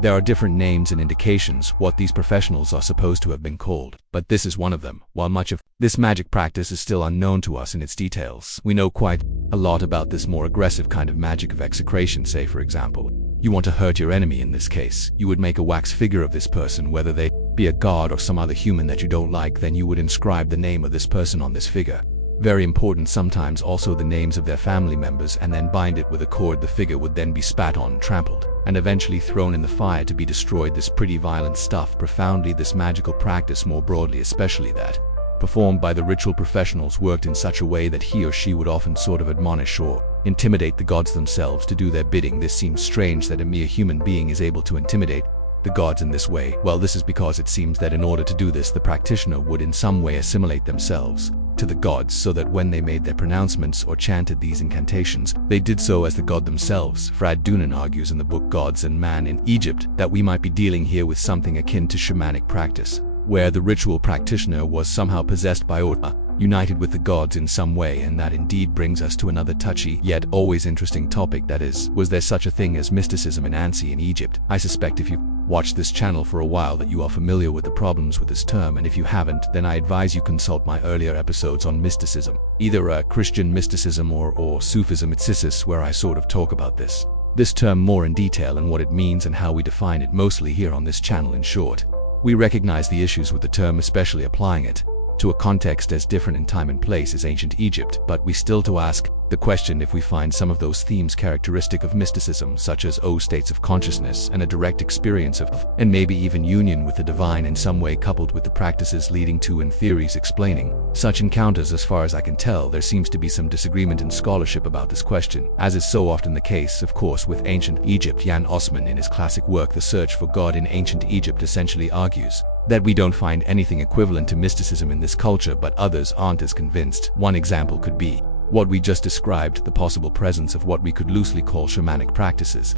There are different names and indications what these professionals are supposed to have been called, but this is one of them. While much of this magic practice is still unknown to us in its details, we know quite a lot about this more aggressive kind of magic of execration. Say, for example, you want to hurt your enemy. In this case, you would make a wax figure of this person, whether they be a god or some other human that you don't like. Then you would inscribe the name of this person on this figure. Very important, sometimes also the names of their family members, and then bind it with a cord. The figure would then be spat on, trampled, and eventually thrown in the fire to be destroyed. This pretty violent stuff. Profoundly, this magical practice more broadly, especially that performed by the ritual professionals, worked in such a way that he or she would often sort of admonish or intimidate the gods themselves to do their bidding. This seems strange that a mere human being is able to intimidate the gods in this way. Well, this is because it seems that in order to do this, the practitioner would in some way assimilate themselves to the gods, so that when they made their pronouncements or chanted these incantations, they did so as the god themselves. Frad Dunan argues in the book Gods and Man in Egypt that we might be dealing here with something akin to shamanic practice, where the ritual practitioner was somehow possessed by or united with the gods in some way. And that indeed brings us to another touchy yet always interesting topic, that is, was there such a thing as mysticism in ancient Egypt? I suspect if you watched this channel for a while that you are familiar with the problems with this term, and if you haven't, then I advise you consult my earlier episodes on mysticism, either Christian mysticism or Sufism. It's Isis, where I sort of talk about this term more in detail and what it means and how we define it, mostly here on this channel. In short, we recognize the issues with the term, especially applying it to a context as different in time and place as ancient Egypt, but we still to ask the question if we find some of those themes characteristic of mysticism, such as states of consciousness and a direct experience of, and maybe even union with the divine in some way, coupled with the practices leading to and theories explaining such encounters. As far as I can tell, there seems to be some disagreement in scholarship about this question, as is so often the case, of course, with ancient Egypt. Jan Osman, in his classic work The Search for God in Ancient Egypt, essentially argues that we don't find anything equivalent to mysticism in this culture, but others aren't as convinced. One example could be what we just described, the possible presence of what we could loosely call shamanic practices,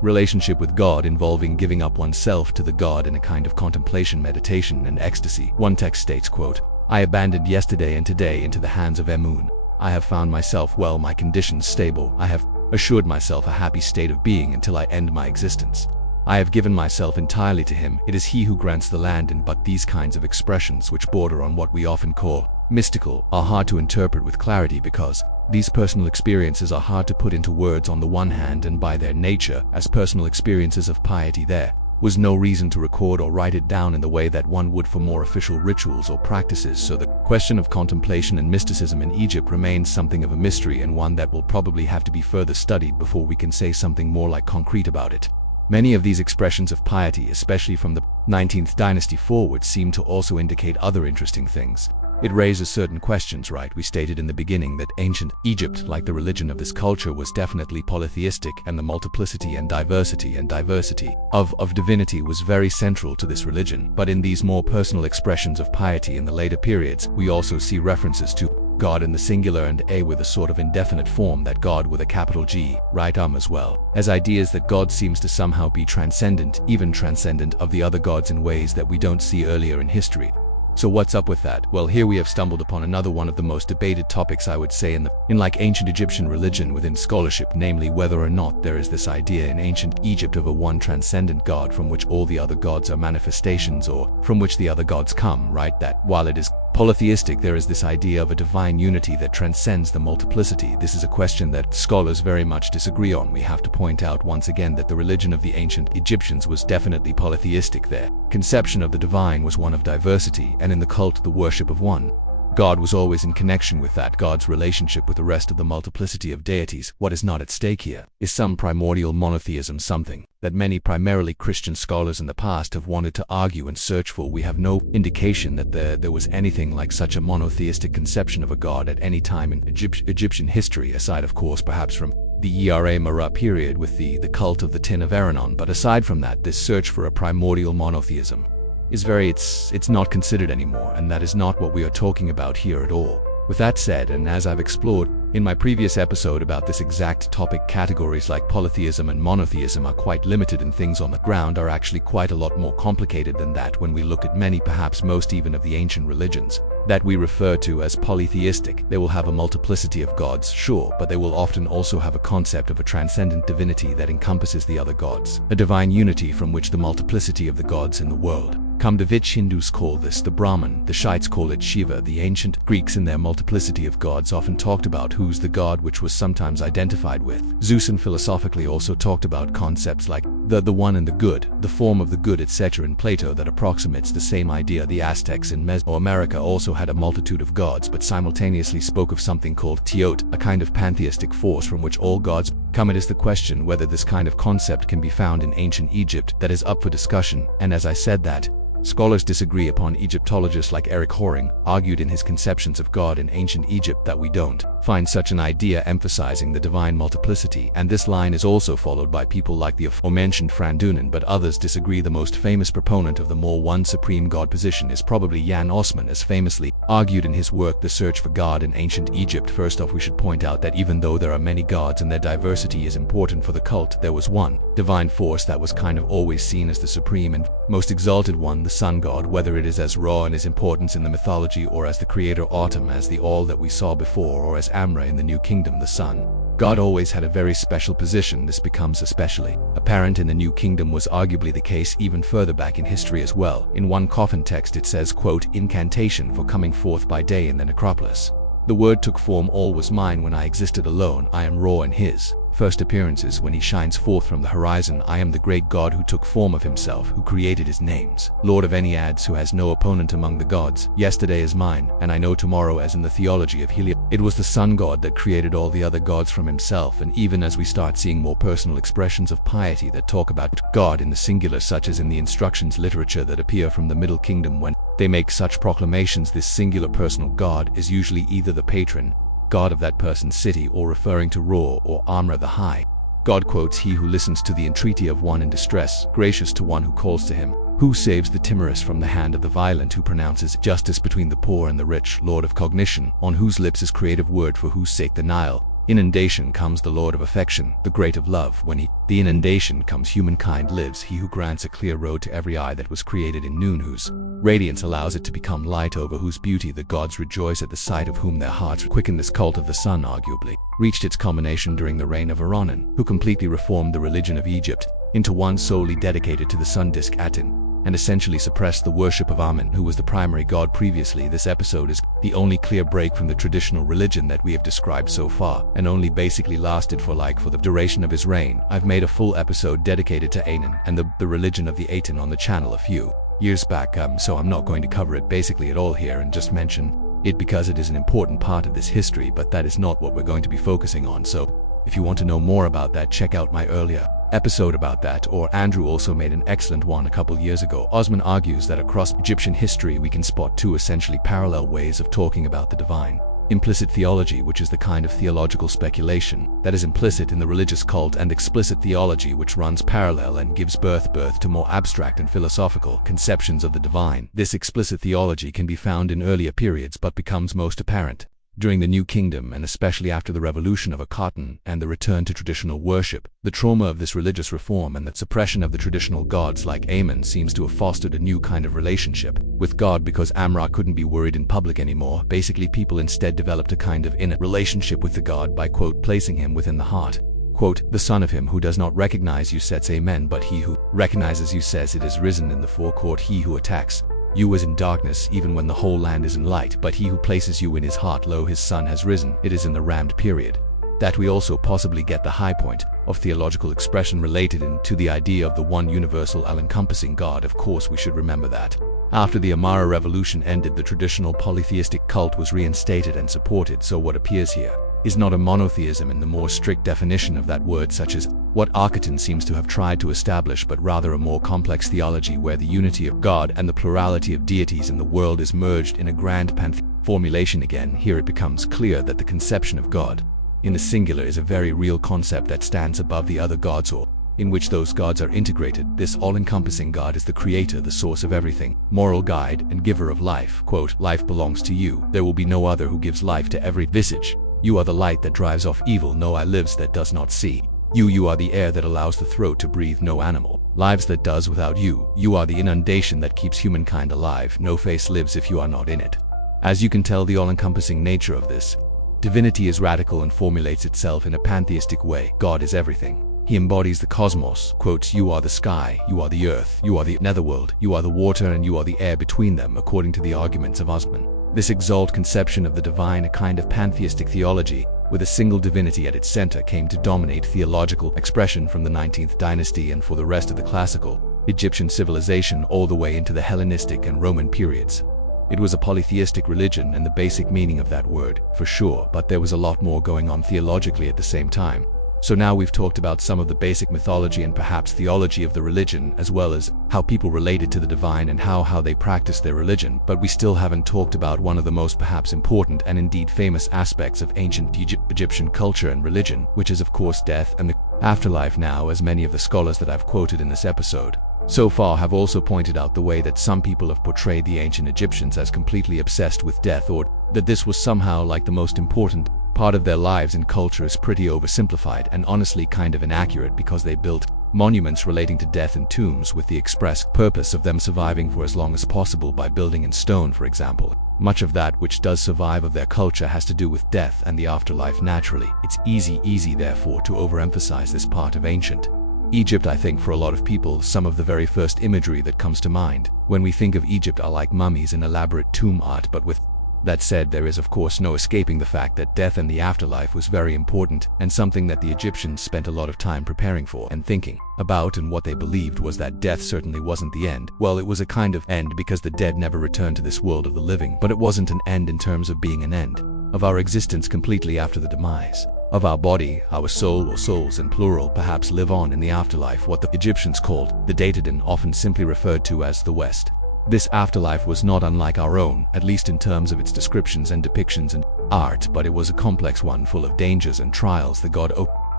relationship with God involving giving up oneself to the god in a kind of contemplation, meditation, and ecstasy. One text states, quote, "I abandoned yesterday and today into the hands of Emun. I have found myself well, my conditions stable. I have assured myself a happy state of being until I end my existence. I have given myself entirely to him. It is he who grants the land." And but these kinds of expressions, which border on what we often call mystical, are hard to interpret with clarity because these personal experiences are hard to put into words on the one hand, and by their nature as personal experiences of piety, there was no reason to record or write it down in the way that one would for more official rituals or practices. So the question of contemplation and mysticism in Egypt remains something of a mystery, and one that will probably have to be further studied before we can say something more like concrete about it. Many of these expressions of piety, especially from the 19th dynasty forward, seem to also indicate other interesting things. It raises certain questions, right? We stated in the beginning that ancient Egypt, like the religion of this culture, was definitely polytheistic, and the multiplicity and diversity of divinity was very central to this religion. But in these more personal expressions of piety in the later periods, we also see references to God in the singular and a with a sort of indefinite form, that God with a capital G, right, as well as ideas that God seems to somehow be transcendent, even transcendent of the other gods in ways that we don't see earlier in history. So what's up with that? Well, here we have stumbled upon another one of the most debated topics, I would say, in like ancient Egyptian religion within scholarship, namely whether or not there is this idea in ancient Egypt of a one transcendent God from which all the other gods are manifestations, or from which the other gods come, right? That while it is polytheistic, there is this idea of a divine unity that transcends the multiplicity. This is a question that scholars very much disagree on. We have to point out once again that the religion of the ancient Egyptians was definitely polytheistic. Their conception of the divine was one of diversity, and in the cult, the worship of one God was always in connection with that God's relationship with the rest of the multiplicity of deities. What is not at stake here is some primordial monotheism, something that many primarily Christian scholars in the past have wanted to argue and search for. We have no indication that there was anything like such a monotheistic conception of a god at any time in Egyptian history, aside of course perhaps from the Mara period with the cult of the Tin of Eranon. But aside from that, this search for a primordial monotheism is it's not considered anymore, and that is not what we are talking about here at all. With that said, and as I've explored in my previous episode about this exact topic, categories like polytheism and monotheism are quite limited, and things on the ground are actually quite a lot more complicated than that when we look at many, perhaps most even, of the ancient religions that we refer to as polytheistic. They will have a multiplicity of gods, sure, but they will often also have a concept of a transcendent divinity that encompasses the other gods, a divine unity from which the multiplicity of the gods in the world come, to which Hindus call this the Brahman, the Shiites call it Shiva. The ancient Greeks in their multiplicity of gods often talked about who's the god which was sometimes identified with Zeus, and philosophically also talked about concepts like the one and the good, the form of the good, etc. in Plato that approximates the same idea. The Aztecs in Mesoamerica also had a multitude of gods, but simultaneously spoke of something called Teot, a kind of pantheistic force from which all gods come. It is the question whether this kind of concept can be found in ancient Egypt that is up for discussion, and as I said, that scholars disagree upon. Egyptologists like Eric Horing argued in his Conceptions of God in Ancient Egypt that we don't find such an idea emphasizing the divine multiplicity, and this line is also followed by people like the aforementioned Frandunen, but others disagree. The most famous proponent of the more one supreme God position is probably Jan Osman, as famously argued in his work The Search for God in Ancient Egypt. First off, we should point out that even though there are many gods and their diversity is important for the cult, there was one divine force that was kind of always seen as the supreme and most exalted one, the sun god, whether it is as Ra in his importance in the mythology, or as the creator Autumn, as the all that we saw before, or as Amra in the New Kingdom, the sun god always had a very special position. This becomes especially apparent in the New Kingdom, was arguably the case even further back in history as well. In one coffin text it says, quote, "Incantation for coming forth by day in the necropolis. The word took form, all was mine when I existed alone. I am Ra in his first appearances, when he shines forth from the horizon. I am the great God who took form of himself, who created his names. Lord of Enneads, who has no opponent among the gods. Yesterday is mine, and I know tomorrow, as in the theology of Helios. It was the sun god that created all the other gods from himself." And even as we start seeing more personal expressions of piety that talk about God in the singular, such as in the instructions literature that appear from the Middle Kingdom, when they make such proclamations, this singular personal God is usually either the patron god of that person's city, or referring to Ra or Amra the high god, quotes, "He who listens to the entreaty of one in distress, gracious to one who calls to him, who saves the timorous from the hand of the violent, who pronounces justice between the poor and the rich, Lord of cognition, on whose lips is creative word, for whose sake the Nile inundation comes, the Lord of affection, the great of love. When the inundation comes, humankind lives. He who grants a clear road to every eye that was created in noon, whose radiance allows it to become light, over whose beauty the gods rejoice at the sight, of whom their hearts quicken." This cult of the sun arguably reached its culmination during the reign of Aranan, who completely reformed the religion of Egypt into one solely dedicated to the sun disk Aten, and essentially suppressed the worship of Amun, who was the primary god previously. This episode is the only clear break from the traditional religion that we have described so far, and only basically lasted for the duration of his reign. I've made a full episode dedicated to Anan and the religion of the Aten on the channel a few years back, so I'm not going to cover it basically at all here, and just mention it because it is an important part of this history, but that is not what we're going to be focusing on. So if you want to know more about that, check out my earlier episode about that, or Andrew also made an excellent one a couple years ago. Osman argues that across Egyptian history we can spot two essentially parallel ways of talking about the divine. Implicit theology, which is the kind of theological speculation that is implicit in the religious cult, and explicit theology, which runs parallel and gives birth to more abstract and philosophical conceptions of the divine. This explicit theology can be found in earlier periods but becomes most apparent during the New Kingdom, and especially after the revolution of Akhenaten and the return to traditional worship. The trauma of this religious reform and the suppression of the traditional gods like Amun seems to have fostered a new kind of relationship with God, because Amra couldn't be worried in public anymore. Basically, people instead developed a kind of inner relationship with the god by, quote, placing him within the heart. Quote, the son of him who does not recognize you says amen, but he who recognizes you says it is risen. In the forecourt, he who attacks you is in darkness, even when the whole land is in light, but he who places you in his heart, lo, his son has risen. It is in the rammed period that we also possibly get the high point of theological expression related to the idea of the one universal all-encompassing God. Of course, we should remember that after the Amara revolution ended, the traditional polytheistic cult was reinstated and supported, so what appears here is not a monotheism in the more strict definition of that word, such as what Akhenaten seems to have tried to establish, but rather a more complex theology where the unity of God and the plurality of deities in the world is merged in a grand pantheon formulation. Again, here it becomes clear that the conception of God in the singular is a very real concept that stands above the other gods, or in which those gods are integrated. This all-encompassing God is the creator, the source of everything, moral guide and giver of life. Quote, life belongs to you. There will be no other who gives life to every visage. You are the light that drives off evil. No eye lives that does not see. You are the air that allows the throat to breathe. No animal lives that does without you. You are the inundation that keeps humankind alive. No face lives if you are not in it. As you can tell, the all-encompassing nature of this divinity is radical and formulates itself in a pantheistic way. God is everything. He embodies the cosmos. Quote, you are the sky, you are the earth, you are the netherworld, you are the water, and you are the air between them, according to the arguments of Osman. This exalt conception of the divine, a kind of pantheistic theology with a single divinity at its center, came to dominate theological expression from the 19th dynasty and for the rest of the classical Egyptian civilization all the way into the Hellenistic and Roman periods. It was a polytheistic religion in the basic meaning of that word, for sure, but there was a lot more going on theologically at the same time. So now we've talked about some of the basic mythology and perhaps theology of the religion, as well as how people related to the divine and how they practiced their religion, but we still haven't talked about one of the most perhaps important and indeed famous aspects of ancient Egyptian culture and religion, which is of course death and the afterlife. Now, as many of the scholars that I've quoted in this episode so far have also pointed out, the way that some people have portrayed the ancient Egyptians as completely obsessed with death, or that this was somehow like the most important part of their lives and culture, is pretty oversimplified and honestly kind of inaccurate, because they built monuments relating to death and tombs with the express purpose of them surviving for as long as possible by building in stone, for example. Much of that which does survive of their culture has to do with death and the afterlife. Naturally, it's easy therefore to overemphasize this part of ancient Egypt. I think for a lot of people, some of the very first imagery that comes to mind when we think of Egypt are like mummies and elaborate tomb art, but with that said, there is of course no escaping the fact that death and the afterlife was very important, and something that the Egyptians spent a lot of time preparing for and thinking about, and what they believed was that death certainly wasn't the end. Well, it was a kind of end because the dead never returned to this world of the living, but it wasn't an end in terms of being an end of our existence completely after the demise of our body. Our soul, or souls in plural, perhaps live on in the afterlife, what the Egyptians called the Dated and often simply referred to as the West. This afterlife was not unlike our own, at least in terms of its descriptions and depictions and art, but it was a complex one full of dangers and trials. The god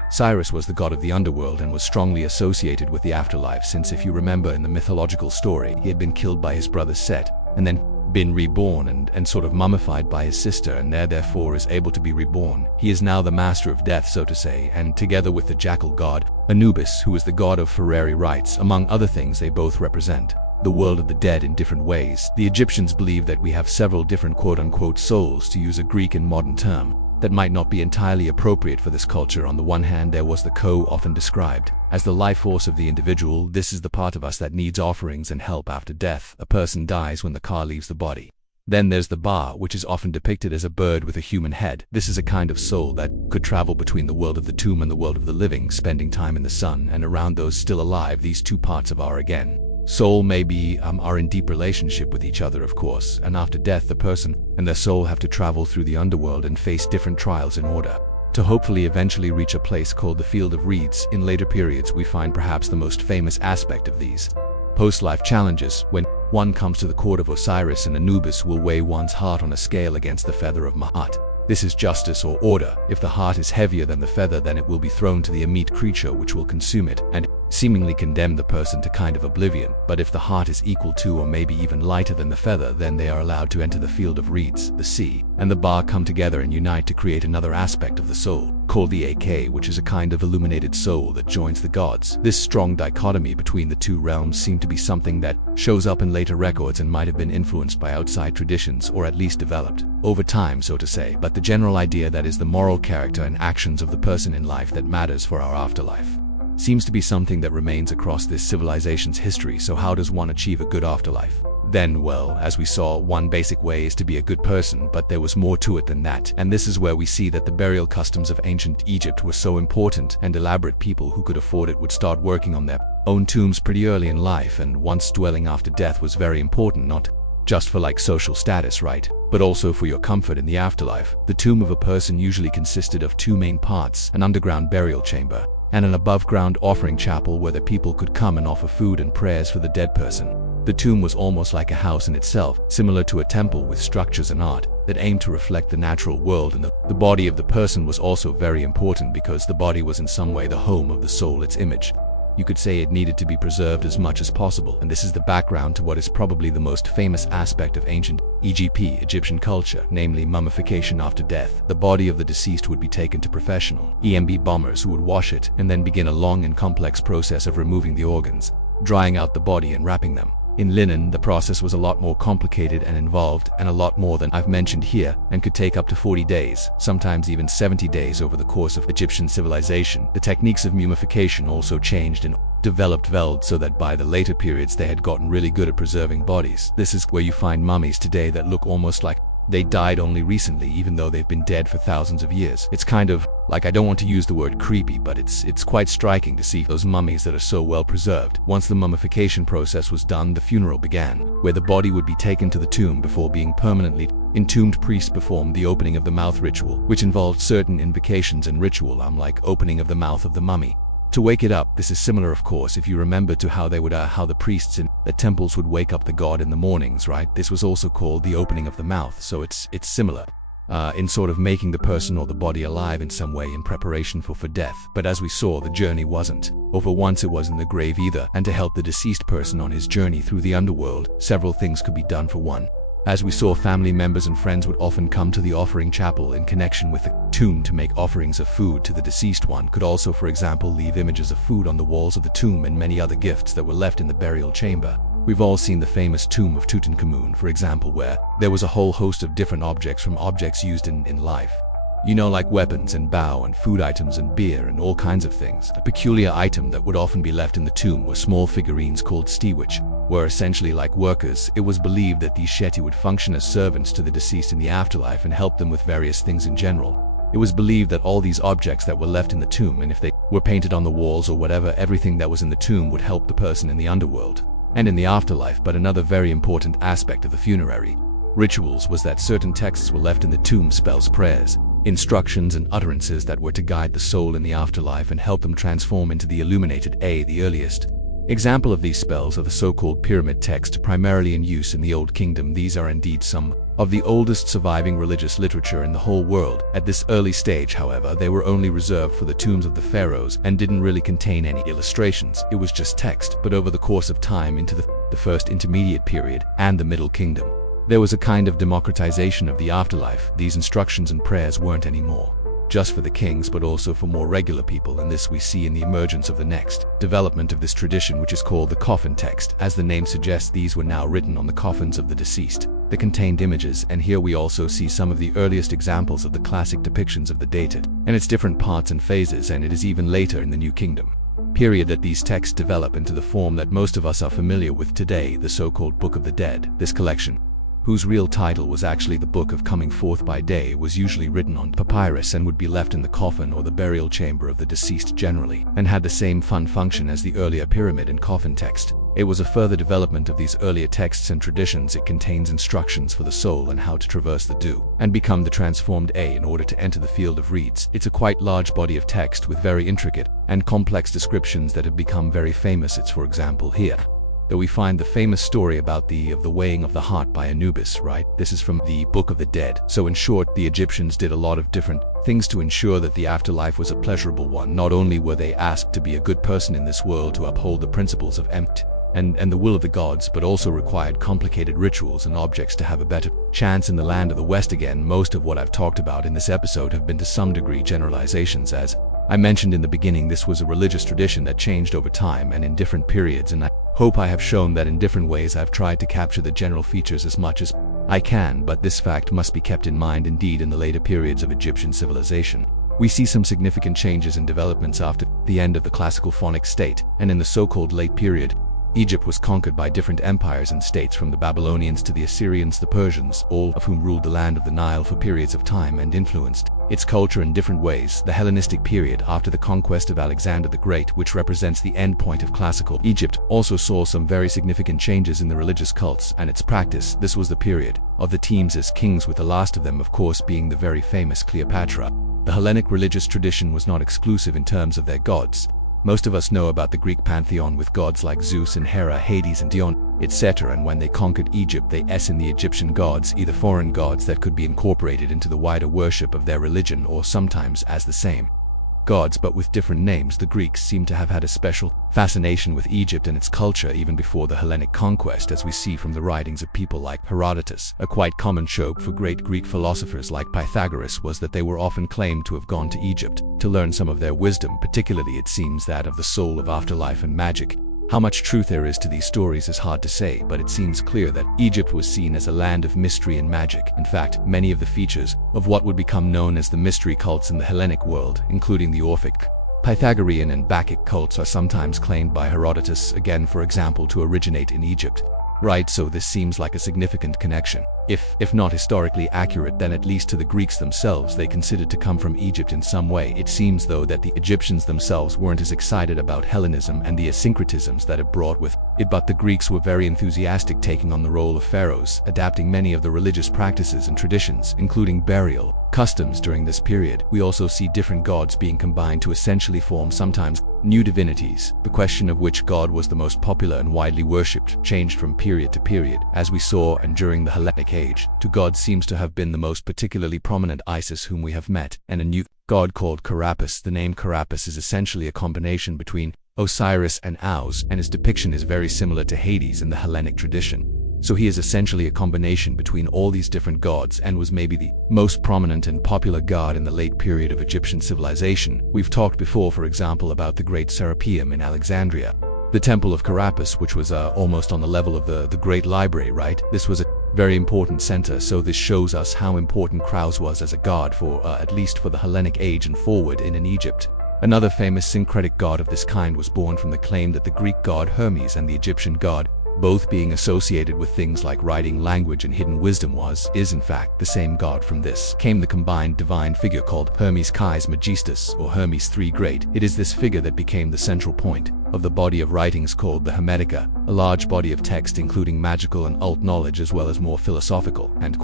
Osiris was the god of the underworld and was strongly associated with the afterlife, since if you remember in the mythological story, he had been killed by his brother Set and then been reborn and sort of mummified by his sister, and therefore is able to be reborn. He is now the master of death, so to say, and together with the jackal god Anubis, who is the god of funerary rites, among other things, they both represent the world of the dead in different ways. The Egyptians believed that we have several different quote-unquote souls, to use a Greek and modern term that might not be entirely appropriate for this culture. On the one hand, there was the Ko, often described as the life force of the individual. This is the part of us that needs offerings and help after death. A person dies when the car leaves the body. Then there's the Ba, which is often depicted as a bird with a human head. This is a kind of soul that could travel between the world of the tomb and the world of the living, spending time in the sun and around those still alive. These two parts of our soul maybe are in deep relationship with each other, of course, and after death the person and their soul have to travel through the underworld and face different trials in order to hopefully eventually reach a place called the Field of Reeds. In later periods, we find perhaps the most famous aspect of these post-life challenges, when one comes to the court of Osiris and Anubis will weigh one's heart on a scale against the feather of Mahat. This is justice or order. If the heart is heavier than the feather, then it will be thrown to the Amit creature, which will consume it and seemingly condemn the person to kind of oblivion. But if the heart is equal to or maybe even lighter than the feather, then they are allowed to enter the Field of Reeds. The sea and the bar come together and unite to create another aspect of the soul, called the AK, which is a kind of illuminated soul that joins the gods. This strong dichotomy between the two realms seemed to be something that shows up in later records and might have been influenced by outside traditions, or at least developed over time, so to say. But the general idea that is the moral character and actions of the person in life that matters for our afterlife seems to be something that remains across this civilization's history. So how does one achieve a good afterlife? Then, well, as we saw, one basic way is to be a good person, but there was more to it than that. And this is where we see that the burial customs of ancient Egypt were so important and elaborate. People who could afford it would start working on their own tombs pretty early in life, and once dwelling after death was very important, not just for like social status, right, but also for your comfort in the afterlife. The tomb of a person usually consisted of two main parts: an underground burial chamber and an above-ground offering chapel where the people could come and offer food and prayers for the dead person. The tomb was almost like a house in itself, similar to a temple with structures and art that aimed to reflect the natural world, and the body of the person was also very important because the body was in some way the home of the soul, its image. You could say it needed to be preserved as much as possible, and this is the background to what is probably the most famous aspect of ancient Egyptian culture, namely mummification after death. The body of the deceased would be taken to professional EMB bombers who would wash it and then begin a long and complex process of removing the organs, drying out the body and wrapping them in linen. The process was a lot more complicated and involved, and a lot more than I've mentioned here, and could take up to 40 days, sometimes even 70 days over the course of Egyptian civilization. The techniques of mummification also changed and developed so that by the later periods they had gotten really good at preserving bodies. This is where you find mummies today that look almost like they died only recently, even though they've been dead for thousands of years. It's kind of like, I don't want to use the word creepy, but it's quite striking to see those mummies that are so well preserved. Once the mummification process was done, the funeral began, where the body would be taken to the tomb before being permanently entombed. Priests performed the opening of the mouth ritual, which involved certain invocations and ritual, like opening of the mouth of the mummy to wake it up. This is similar, of course, if you remember, to how the priests in the temples would wake up the god in the mornings, right? This was also called the opening of the mouth, so it's similar in sort of making the person or the body alive in some way in preparation for death. But as we saw, the journey wasn't over once it was in the grave either, and to help the deceased person on his journey through the underworld, several things could be done. For one, as we saw, family members and friends would often come to the offering chapel in connection with the tomb to make offerings of food to the deceased one. Could also, for example, leave images of food on the walls of the tomb and many other gifts that were left in the burial chamber. We've all seen the famous tomb of Tutankhamun, for example, where there was a whole host of different objects, from objects used in life, like weapons and bow and food items and beer and all kinds of things. A peculiar item that would often be left in the tomb were small figurines called sti, which were essentially like workers. It was believed that these sheti would function as servants to the deceased in the afterlife and help them with various things in general. It was believed that all these objects that were left in the tomb, and if they were painted on the walls or whatever, everything that was in the tomb would help the person in the underworld and in the afterlife. But another very important aspect of the funerary rituals was that certain texts were left in the tomb: spells, prayers, instructions, and utterances that were to guide the soul in the afterlife and help them transform into the illuminated. The earliest example of these spells are the so-called pyramid text, primarily in use in the Old Kingdom. These are indeed some of the oldest surviving religious literature in the whole world. At this early stage, however, they were only reserved for the tombs of the pharaohs and didn't really contain any illustrations. It was just text. But over the course of time, into the first intermediate period and the Middle Kingdom, there was a kind of democratization of the afterlife. These instructions and prayers weren't anymore just for the kings, but also for more regular people, and this we see in the emergence of the next development of this tradition, which is called the coffin text. As the name suggests, these were now written on the coffins of the deceased that contained images, and here we also see some of the earliest examples of the classic depictions of the dated and its different parts and phases. And it is even later in the New Kingdom period that these texts develop into the form that most of us are familiar with today, the so-called Book of the Dead. This collection, whose real title was actually the Book of Coming Forth by Day, was usually written on papyrus and would be left in the coffin or the burial chamber of the deceased generally, and had the same fun function as the earlier pyramid and coffin text. It was a further development of these earlier texts and traditions. It contains instructions for the soul and how to traverse the do and become the transformed A in order to enter the field of reeds. It's a quite large body of text with very intricate and complex descriptions that have become very famous. It's, for example, here. Though we find the famous story about the weighing of the heart by Anubis, right? This is from the Book of the Dead. So in short, the Egyptians did a lot of different things to ensure that the afterlife was a pleasurable one. Not only were they asked to be a good person in this world to uphold the principles of Emt and the will of the gods, but also required complicated rituals and objects to have a better chance in the land of the West. Again, most of what I've talked about in this episode have been to some degree generalizations. As I mentioned in the beginning, this was a religious tradition that changed over time and in different periods, and I hope I have shown that in different ways I've tried to capture the general features as much as I can, but this fact must be kept in mind. Indeed, in the later periods of Egyptian civilization, we see some significant changes and developments after the end of the classical phonic state, and in the so-called late period, Egypt was conquered by different empires and states, from the Babylonians to the Assyrians, the Persians, all of whom ruled the land of the Nile for periods of time and influenced its culture in different ways. The Hellenistic period, after the conquest of Alexander the Great, which represents the end point of classical Egypt, also saw some very significant changes in the religious cults and its practice. This was the period of the teams as kings, with the last of them, of course, being the very famous Cleopatra. The Hellenic religious tradition was not exclusive in terms of their gods. Most of us know about the Greek pantheon with gods like Zeus and Hera, Hades and Dion, etc. And when they conquered Egypt, they in the Egyptian gods, either foreign gods that could be incorporated into the wider worship of their religion, or sometimes as the same gods but with different names. The Greeks seem to have had a special fascination with Egypt and its culture even before the Hellenic conquest, as we see from the writings of people like Herodotus. A quite common trope for great Greek philosophers like Pythagoras was that they were often claimed to have gone to Egypt to learn some of their wisdom, particularly it seems that of the soul, of afterlife and magic. How much truth there is to these stories is hard to say, but it seems clear that Egypt was seen as a land of mystery and magic. In fact, many of the features of what would become known as the mystery cults in the Hellenic world, including the Orphic, Pythagorean and Bacchic cults, are sometimes claimed by Herodotus, again for example, to originate in Egypt. Right, so this seems like a significant connection. If not historically accurate, then at least to the Greeks themselves they considered to come from Egypt in some way. It seems though that the Egyptians themselves weren't as excited about Hellenism and the syncretisms that it brought with it, but the Greeks were very enthusiastic, taking on the role of pharaohs, adapting many of the religious practices and traditions, including burial customs during this period. We also see different gods being combined to essentially form sometimes new divinities. The question of which god was the most popular and widely worshipped changed from period to period, as we saw, and during the Hellenic age, two gods seems to have been the most particularly prominent: Isis, whom we have met, and a new god called Carapus. The name Carapus is essentially a combination between Osiris and Aus, and his depiction is very similar to Hades in the Hellenic tradition. So he is essentially a combination between all these different gods, and was maybe the most prominent and popular god in the late period of Egyptian civilization. We've talked before, for example, about the Great Serapeum in Alexandria, the temple of Carapus, which was almost on the level of the Great Library, right? This was a very important center, so this shows us how important Kraus was as a god for, at least for the Hellenic age and forward in Egypt. Another famous syncretic god of this kind was born from the claim that the Greek god Hermes and the Egyptian god, both being associated with things like writing, language and hidden wisdom, is in fact the same god. From this came the combined divine figure called Hermes Kais Magistus, or Hermes Three Great. It is this figure that became the central point of the body of writings called the Hermetica, a large body of text including magical and occult knowledge as well as more philosophical and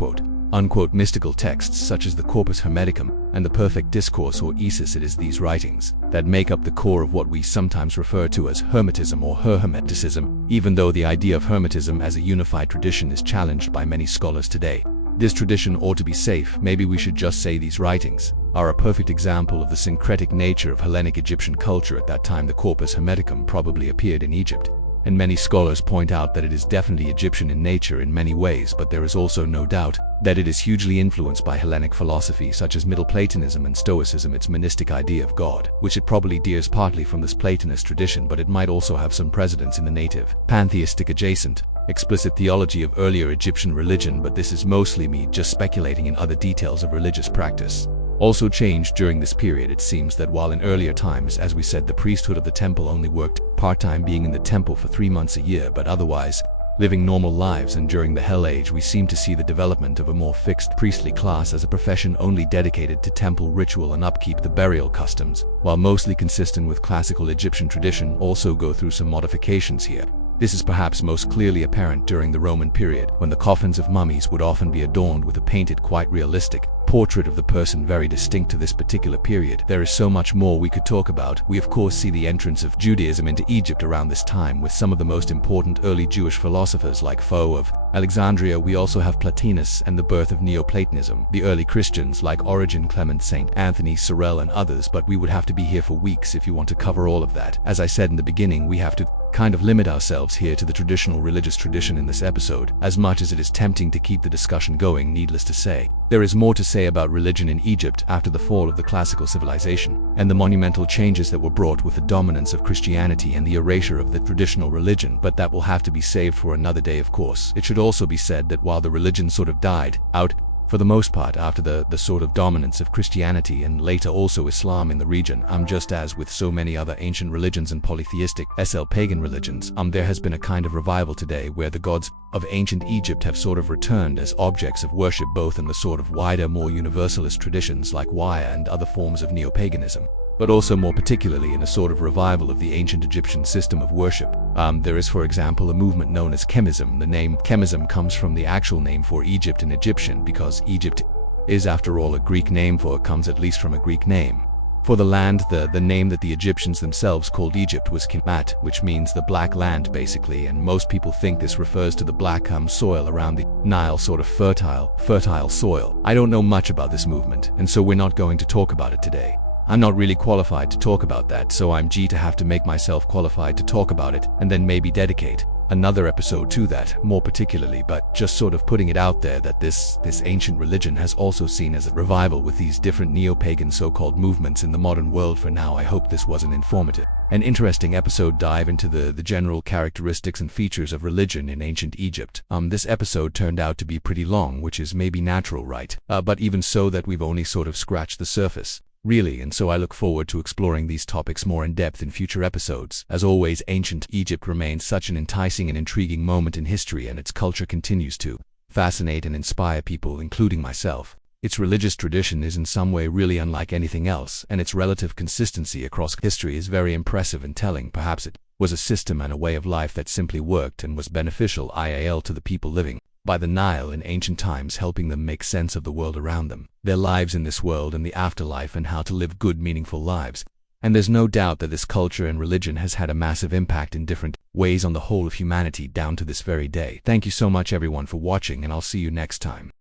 unquote mystical texts such as the Corpus Hermeticum and the Perfect Discourse or Isis. It is these writings that make up the core of what we sometimes refer to as Hermetism or Hermeticism, even though the idea of Hermetism as a unified tradition is challenged by many scholars today. This tradition ought to be safe. Maybe we should just say these writings are a perfect example of the syncretic nature of Hellenic Egyptian culture at that time. The Corpus Hermeticum probably appeared in Egypt, and many scholars point out that it is definitely Egyptian in nature in many ways, but there is also no doubt that it is hugely influenced by Hellenic philosophy such as Middle Platonism and Stoicism. Its monistic idea of God, which it probably deers partly from this Platonist tradition, but it might also have some precedence in the native, pantheistic adjacent, explicit theology of earlier Egyptian religion, but this is mostly me just speculating in other details of religious practice. Also changed during this period. It seems that while in earlier times, as we said, the priesthood of the temple only worked part-time, being in the temple for 3 months a year, but otherwise living normal lives, and during the Hell Age we seem to see the development of a more fixed priestly class as a profession only dedicated to temple ritual and upkeep. The burial customs, while mostly consistent with classical Egyptian tradition, also go through some modifications here. This is perhaps most clearly apparent during the Roman period, when the coffins of mummies would often be adorned with a painted, quite realistic portrait of the person very distinct to this particular period. There is so much more we could talk about. We of course see the entrance of Judaism into Egypt around this time, with some of the most important early Jewish philosophers like Pharaohs of Alexandria. We also have Plotinus and the birth of Neoplatonism, the early Christians like Origen, Clement, St. Anthony, Cyril and others, but we would have to be here for weeks if you want to cover all of that. As I said in the beginning, we have to kind of limit ourselves here to the traditional religious tradition in this episode, as much as it is tempting to keep the discussion going. Needless to say, there is more to say about religion in Egypt after the fall of the classical civilization, and the monumental changes that were brought with the dominance of Christianity and the erasure of the traditional religion, but that will have to be saved for another day of course. It should also be said that while the religion sort of died out for the most part after the sort of dominance of Christianity and later also Islam in the region, just as with so many other ancient religions and polytheistic pagan religions, there has been a kind of revival today where the gods of ancient Egypt have sort of returned as objects of worship, both in the sort of wider, more universalist traditions like Waya and other forms of neo-paganism, but also more particularly in a sort of revival of the ancient Egyptian system of worship. There is, for example, a movement known as chemism. The name chemism comes from the actual name for Egypt in Egyptian, because Egypt is after all a Greek name for, comes at least from a Greek name for the land. The name that the Egyptians themselves called Egypt was Kemet, which means the black land basically, and most people think this refers to the black soil around the Nile, sort of fertile soil. I don't know much about this movement, and so we're not going to talk about it today. I'm not really qualified to talk about that, so I'm to have to make myself qualified to talk about it, and then maybe dedicate another episode to that more particularly, but just sort of putting it out there that this ancient religion has also seen as a revival with these different neo-pagan so-called movements in the modern world. For now, I hope this was an informative and interesting episode dive into the general characteristics and features of religion in ancient Egypt. This episode turned out to be pretty long, which is maybe natural, right? But even so, that we've only sort of scratched the surface, really, and so I look forward to exploring these topics more in depth in future episodes. As always, ancient Egypt remains such an enticing and intriguing moment in history, and its culture continues to fascinate and inspire people, including myself. Its religious tradition is in some way really unlike anything else, and its relative consistency across history is very impressive and telling. Perhaps it was a system and a way of life that simply worked and was beneficial to the people living by the Nile in ancient times, helping them make sense of the world around them, their lives in this world and the afterlife, and how to live good, meaningful lives. And there's no doubt that this culture and religion has had a massive impact in different ways on the whole of humanity down to this very day. Thank you so much everyone for watching, and I'll see you next time.